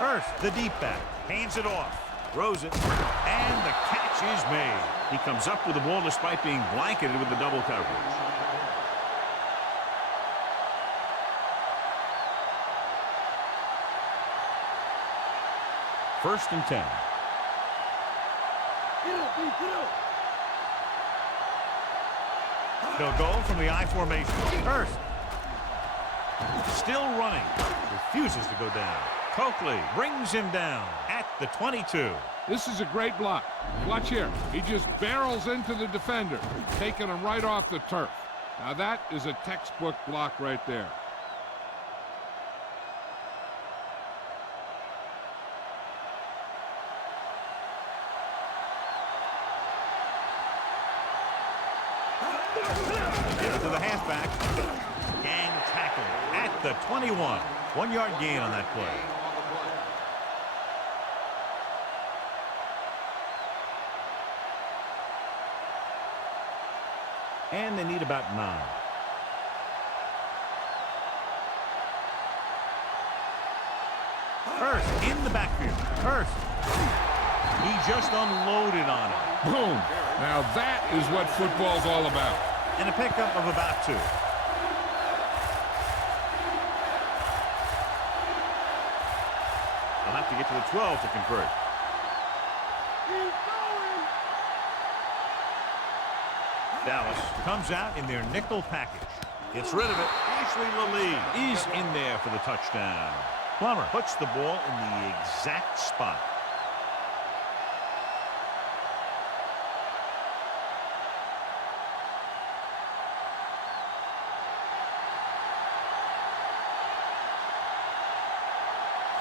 Earth, the deep back, hands it off, throws it, and the catch is made. He comes up with the ball despite being blanketed with the double coverage. First and 10. Get up, D, get up. They'll go from the I formation. Earth. Still running. Refuses to go down. Coakley brings him down at the 22. This is a great block. Watch here. He just barrels into the defender, taking him right off the turf. Now that is a textbook block right there. Into the halfback. Gang tackle at the 21. 1-yard gain on that play. And they need about 9. Hurst in the backfield. Hurst. He just unloaded on him. Boom. Now that is what football's all about. And a pickup of about 2. They'll have to get to the 12 to convert. Keep going. Dallas comes out in their nickel package. Gets rid of it. Ashley Lallee is in there for the touchdown. Plummer puts the ball in the exact spot.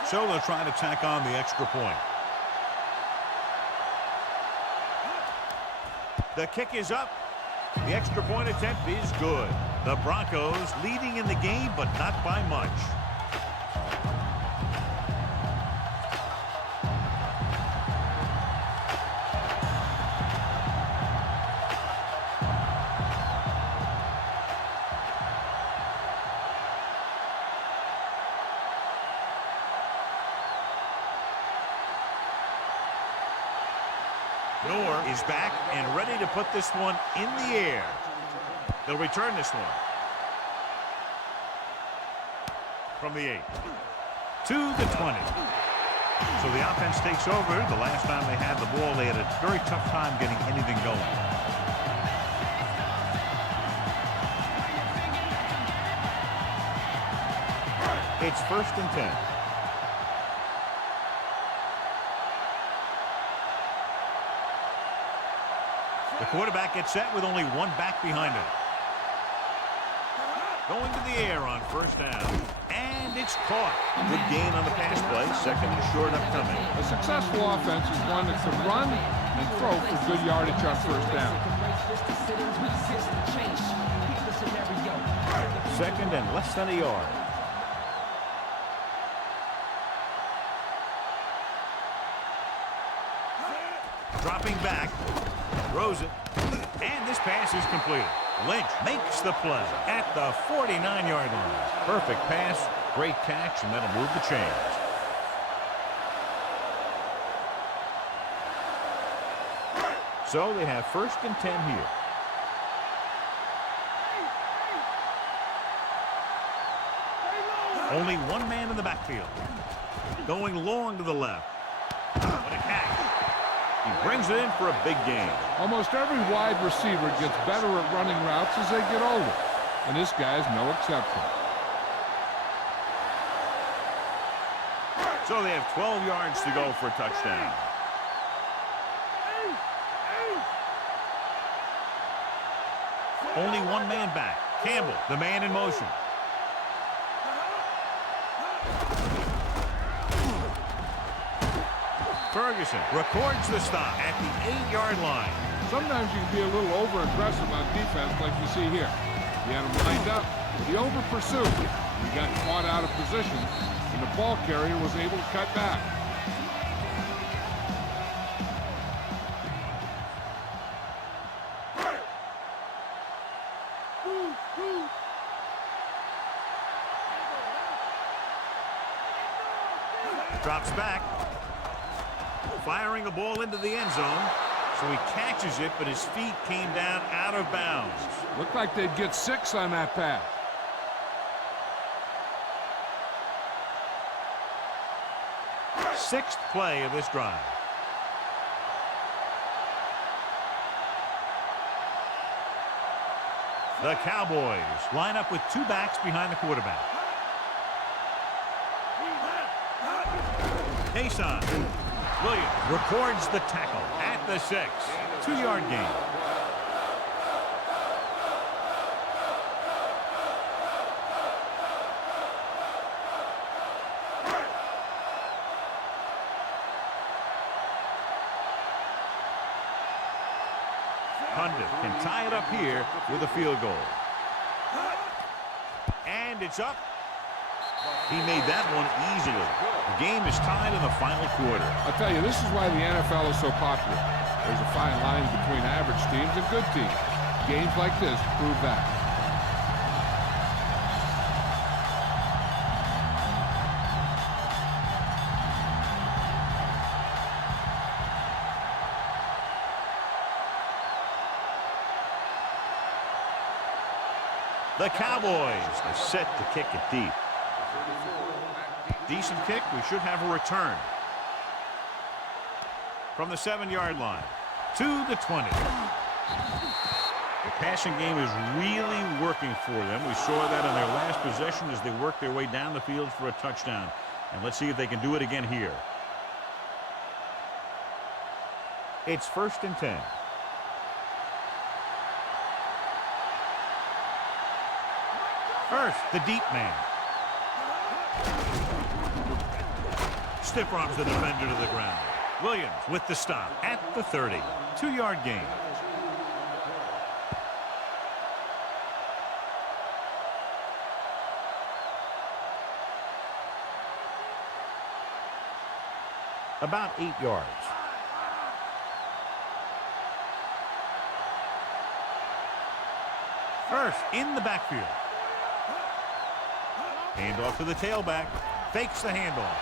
So they'll try to tack on the extra point. The kick is up. The extra point attempt is good. The Broncos leading in the game, but not by much. Noor is back and ready to put this one in the air. They'll return this one. From the 8 to the 20. So the offense takes over. The last time they had the ball, they had a very tough time getting anything going. It's first and 10. The quarterback gets set with only one back behind him. Going to the air on first down. And it's caught. Good gain on the pass play. Second and short upcoming. A successful offense is one that can run and throw for good yardage on first down. Second and less than a yard. Dropping back. Throws it. And this pass is completed. Lynch makes the play at the 49-yard line. Perfect pass, great catch, and that'll move the chains. So they have first and 10 here. Only one man in the backfield. Going long to the left. What a catch. He brings it in for a big gain. Almost every wide receiver gets better at running routes as they get older, and this guy is no exception. So they have 12 yards to go for a touchdown. Only one man back. Campbell, the man in motion. Ferguson records the stop at the 8-yard line. Sometimes you can be a little over-aggressive on defense like you see here. He had him lined up. He over-pursued. He got caught out of position, and the ball carrier was able to cut back. Drops back. Firing a ball into the end zone. So he catches it, but his feet came down out of bounds. Looked like they'd get 6 on that pass. Sixth play of this drive. The Cowboys line up with 2 backs behind the quarterback. Nason Williams records the tackle at the 6. 2-yard gain. Condon can tie it up here with a field goal. And it's up. He made that one easily. The game is tied in the final quarter. I'll tell you, this is why the NFL is so popular. There's a fine line between average teams and good teams. Games like this prove that. The Cowboys are set to kick it deep. Decent kick. We should have a return. From the 7-yard line to the 20. The passing game is really working for them. We saw that on their last possession as they worked their way down the field for a touchdown. And let's see if they can do it again here. It's 1st and 10. First, the deep man. Stiff arms the defender to the ground. Williams with the stop at the 30. 2-yard gain. About 8 yards. First, in the backfield. Handoff to the tailback. Fakes the handoff.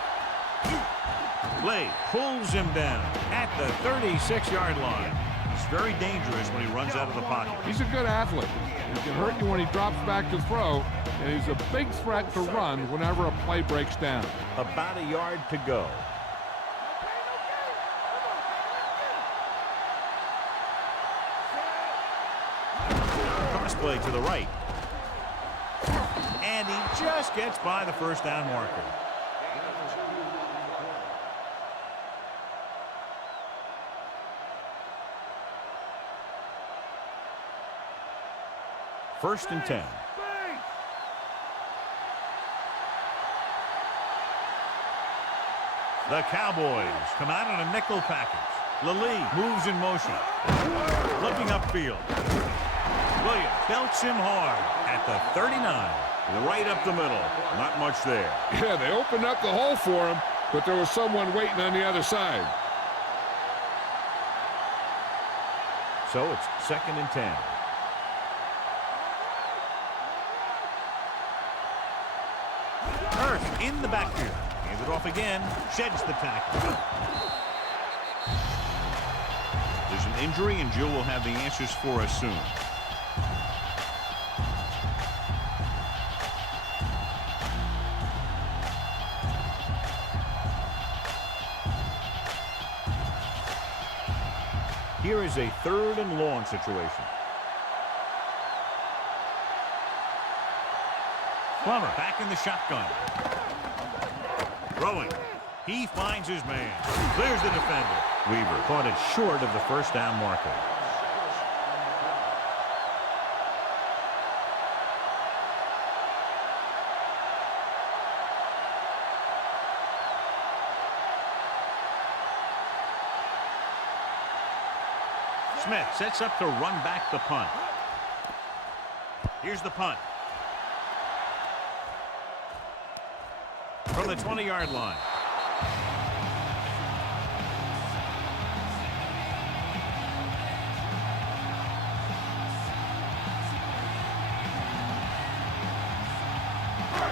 Blade pulls him down at the 36-yard line. It's very dangerous when he runs out of the pocket. He's a good athlete. He can hurt you when he drops back to throw, and he's a big threat to run whenever a play breaks down. About a yard to go. Cross play to the right. And he just gets by the first down marker. First and 10. The Cowboys come out in a nickel package. Lally moves in motion. Looking upfield. Williams belts him hard at the 39. Right up the middle. Not much there. Yeah, they opened up the hole for him, but there was someone waiting on the other side. So it's 2nd and 10. Hurst in the backfield. Hands it off again. Sheds the tackle. There's an injury, and Jill will have the answers for us soon. Here is a 3rd and long situation. Plummer back in the shotgun. Throwing. He finds his man. Clears the defender. Weaver caught it short of the first down marker. Smith sets up to run back the punt. Here's the punt. From the 20-yard line.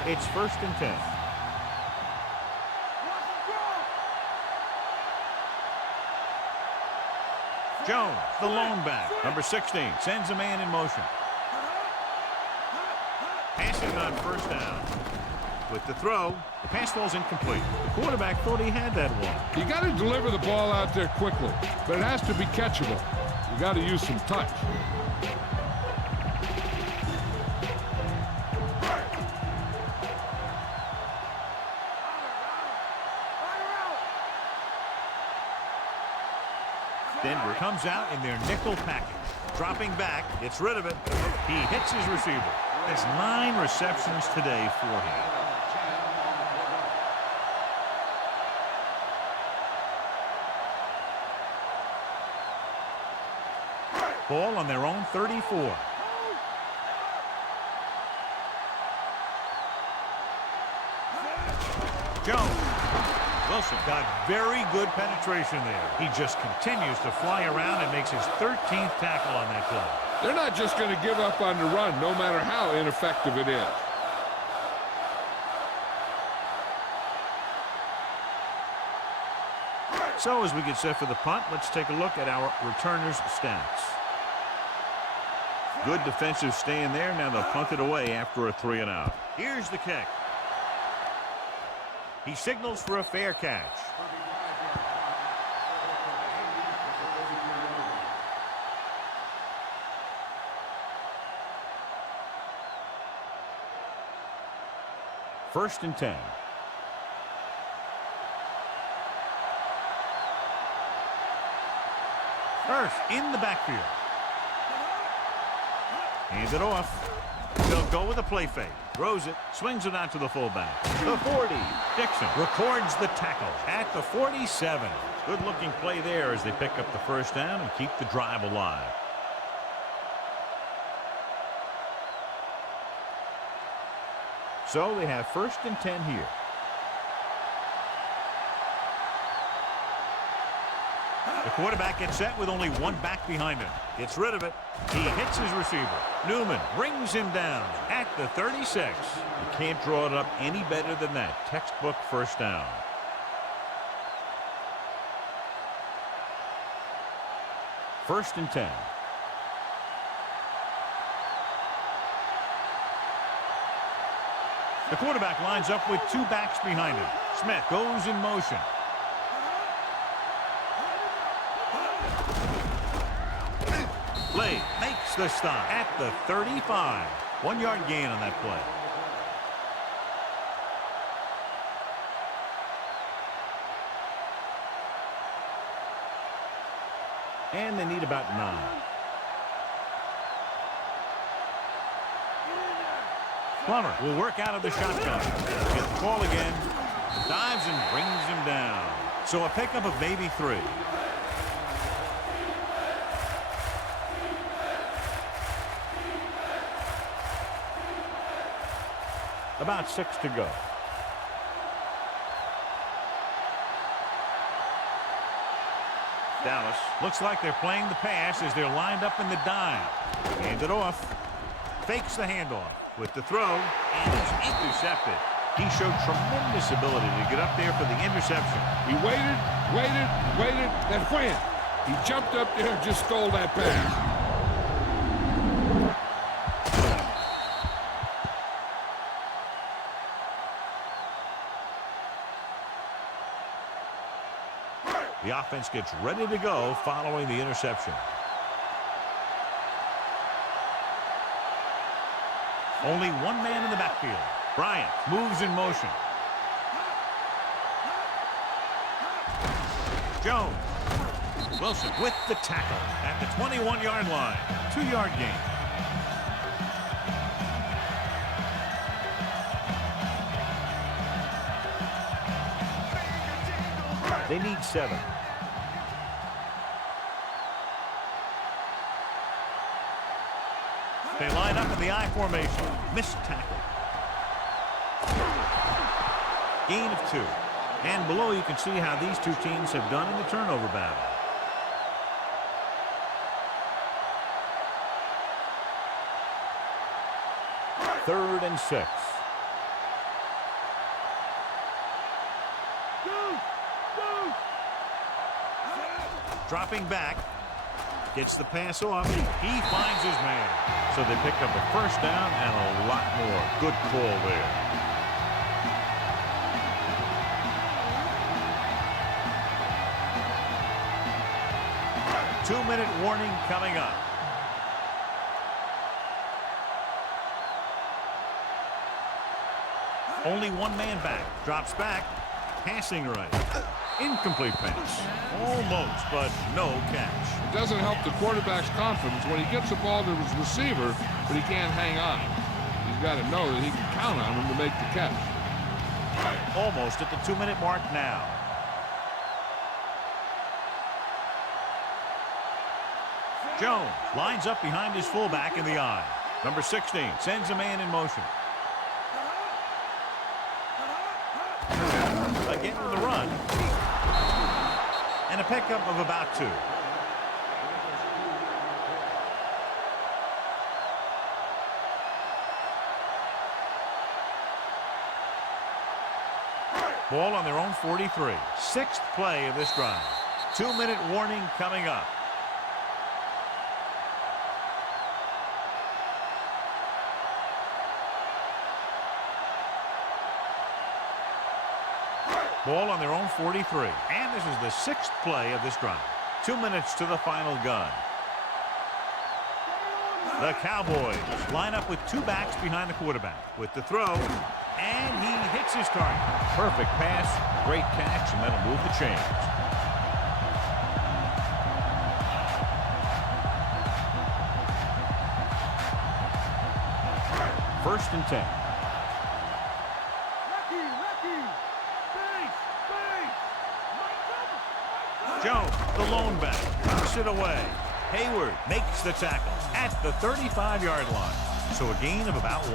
It's 1st and 10. Jones, the lone back, number 16, sends a man in motion. Passing on 1st down. With the throw, the pass falls incomplete. The quarterback thought he had that one. You got to deliver the ball out there quickly, but it has to be catchable. You got to use some touch. Denver comes out in their nickel package. Dropping back, gets rid of it. He hits his receiver. That's 9 receptions today for him. Ball on their own 34. Jones. Wilson got very good penetration there. He just continues to fly around and makes his 13th tackle on that play. They're not just going to give up on the run, no matter how ineffective it is. So as we get set for the punt, let's take a look at our returners' stats. Good defensive stand there. Now they'll punt it away after a 3-and-out. Here's the kick. He signals for a fair catch. First and 10. First in the backfield. Hands it off. They'll go with a play fake. Throws it, swings it out to the fullback. The 40. Dixon records the tackle at the 47. Good-looking play there as they pick up the first down and keep the drive alive. So they have first and 10 here. The quarterback gets set with only one back behind him. Gets rid of it. He hits his receiver. Newman brings him down at the 36. You can't draw it up any better than that. Textbook first down. First and 10. The quarterback lines up with two backs behind him. Smith goes in motion. Play makes the stop at the 35. 1 yard gain on that play. And they need about 9. Plummer will work out of the shotgun. Get the ball again. Dives and brings him down. So a pickup of maybe 3. About 6 to go. Dallas looks like they're playing the pass as they're lined up in the dime. Hand it off. Fakes the handoff with the throw, and it's intercepted. He showed tremendous ability to get up there for the interception. He waited, and wham! He jumped up there and just stole that pass. The offense gets ready to go following the interception. Only one man in the backfield. Bryant moves in motion. Jones. Wilson with the tackle at the 21-yard line. 2-yard gain. They need 7. They line up in the I formation. Missed tackle. Gain of 2. And below you can see how these two teams have done in the turnover battle. Third and 6. Dropping back. Gets the pass off. He finds his man. So they pick up a first down and a lot more. Good call there. Two-minute warning coming up. Only one man back. Drops back. Passing right. Incomplete pass. Almost, but no catch. It doesn't help the quarterback's confidence when he gets the ball to his receiver, but he can't hang on. He's got to know that he can count on him to make the catch. Almost at the 2-minute mark now. Jones lines up behind his fullback in the I. Number 16 sends a man in motion. Again with the run. And a pickup of about 2. Ball on their own 43. 6th play of this drive. 2-minute warning coming up. Ball on their own 43. And this is the 6th play of this drive. 2 minutes to the final gun. The Cowboys line up with 2 backs behind the quarterback. With the throw, and he hits his target. Perfect pass, great catch, and that'll move the chains. First and 10. Jones, the lone back, knocks it away. Hayward makes the tackle at the 35-yard line. So a gain of about 1.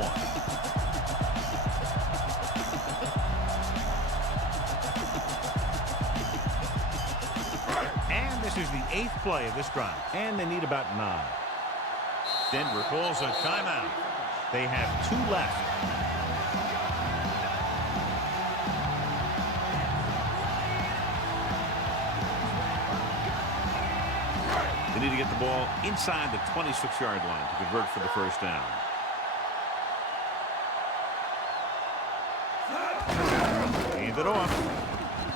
And this is the 8th play of this drive. And they need about 9. Denver calls a timeout. They have 2 left. They need to get the ball inside the 26-yard line to convert for the first down. Hand it off.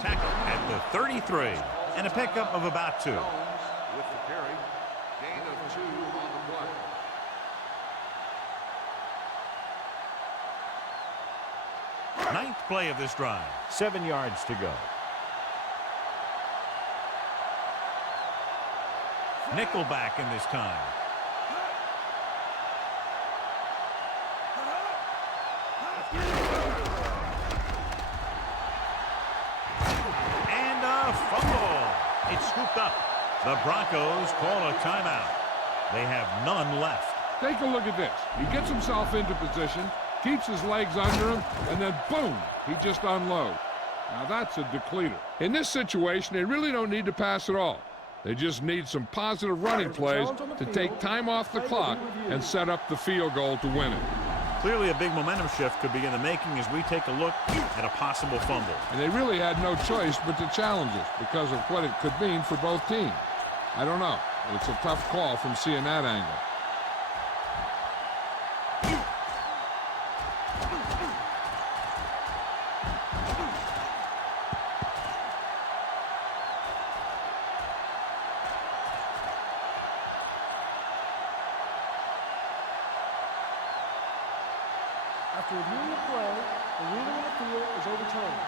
Tackle at the 33. And a pickup of about 2. With the carry, gain of 2 on the play. 9th play of this drive. 7 yards to go. Nickelback in this time. And a fumble. It's scooped up. The Broncos call a timeout. They have none left. Take a look at this. He gets himself into position, keeps his legs under him, and then boom, he just unloads. Now that's a depleter. In this situation, they really don't need to pass at all. They just need some positive running plays to take time off the clock and set up the field goal to win it. Clearly a big momentum shift could be in the making as we take a look at a possible fumble. And they really had no choice but to challenge it because of what it could mean for both teams. I don't know. It's a tough call from seeing that angle. After reviewing the play, the ruling on the field is overturned.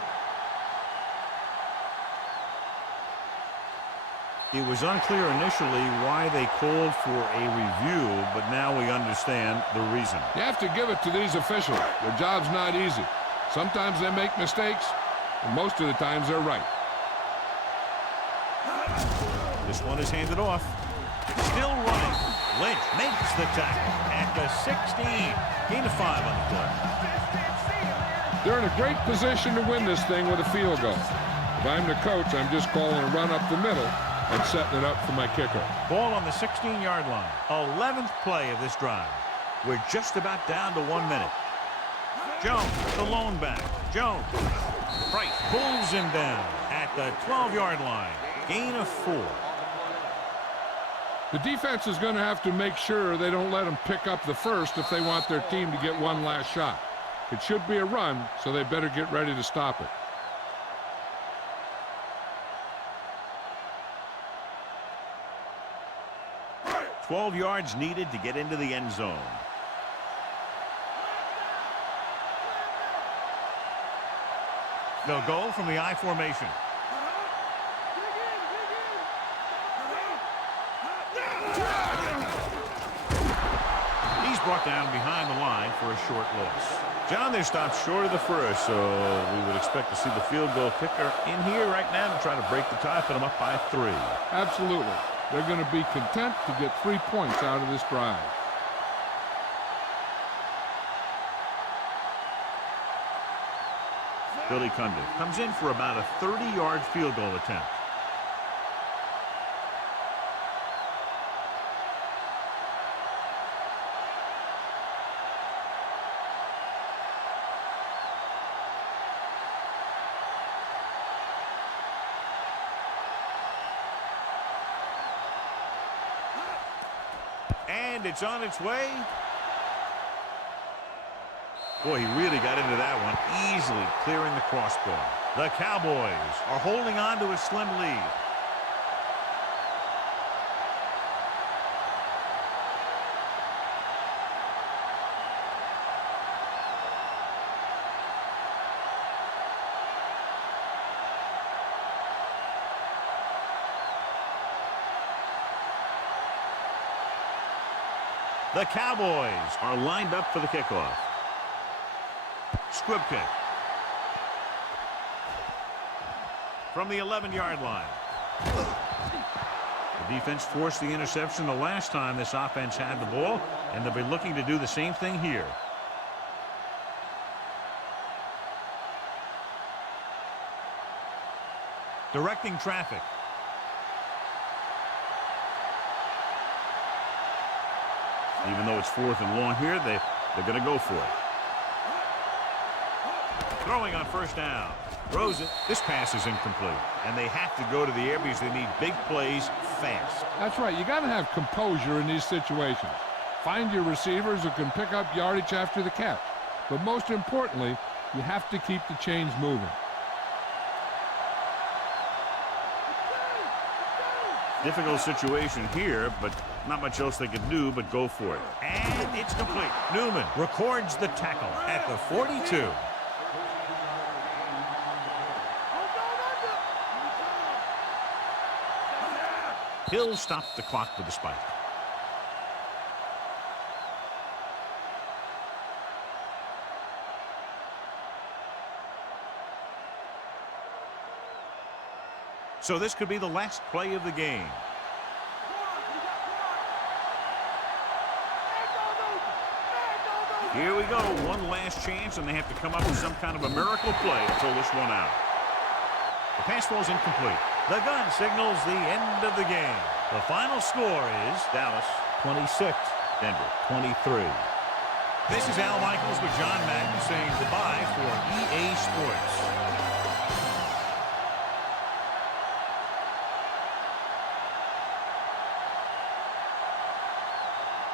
It was unclear initially why they called for a review, but now we understand the reason. You have to give it to these officials. Their job's not easy. Sometimes they make mistakes, and most of the times they're right. This one is handed off. Still running. Lynch makes the tackle at the 16. Gain of 5 on the play. They're in a great position to win this thing with a field goal. If I'm the coach, I'm just calling a run up the middle and setting it up for my kicker. Ball on the 16-yard line. 11th play of this drive. We're just about down to 1 minute. Jones, the lone back. Jones. Price pulls him down at the 12-yard line. Gain of 4. The defense is going to have to make sure they don't let them pick up the first if they want their team to get one last shot. It should be a run, so they better get ready to stop it. $12 yards needed to get into the end zone. They'll go from the I formation. He's brought down behind the line for a short loss. John, they stopped short of the first, so we would expect to see the field goal kicker in here right now to try to break the tie, put them up by 3. Absolutely. They're going to be content to get 3 points out of this drive. Billy Cundiff comes in for about a 30-yard field goal attempt. And it's on its way. Boy, he really got into that one, easily clearing the crossbar. The Cowboys are holding on to a slim lead. The Cowboys are lined up for the kickoff. Squib kick. From the 11-yard line. The defense forced the interception the last time this offense had the ball, and they'll be looking to do the same thing here. Directing traffic. Even though it's 4th and long here, they're going to go for it. Throwing on first down. Throws it. This pass is incomplete. And they have to go to the air because they need big plays fast. That's right. You got to have composure in these situations. Find your receivers who can pick up yardage after the catch. But most importantly, you have to keep the chains moving. Difficult situation here, but not much else they can do but go for it. And it's complete. Newman records the tackle at the 42. Hill stopped the clock with the spike. So this could be the last play of the game. Here we go. One last chance, and they have to come up with some kind of a miracle play to pull this one out. The pass falls incomplete. The gun signals the end of the game. The final score is Dallas 26, Denver 23. This is Al Michaels with John Madden saying goodbye for EA Sports.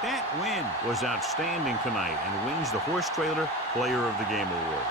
That win was outstanding tonight and wins the Horse Trailer Player of the Game award.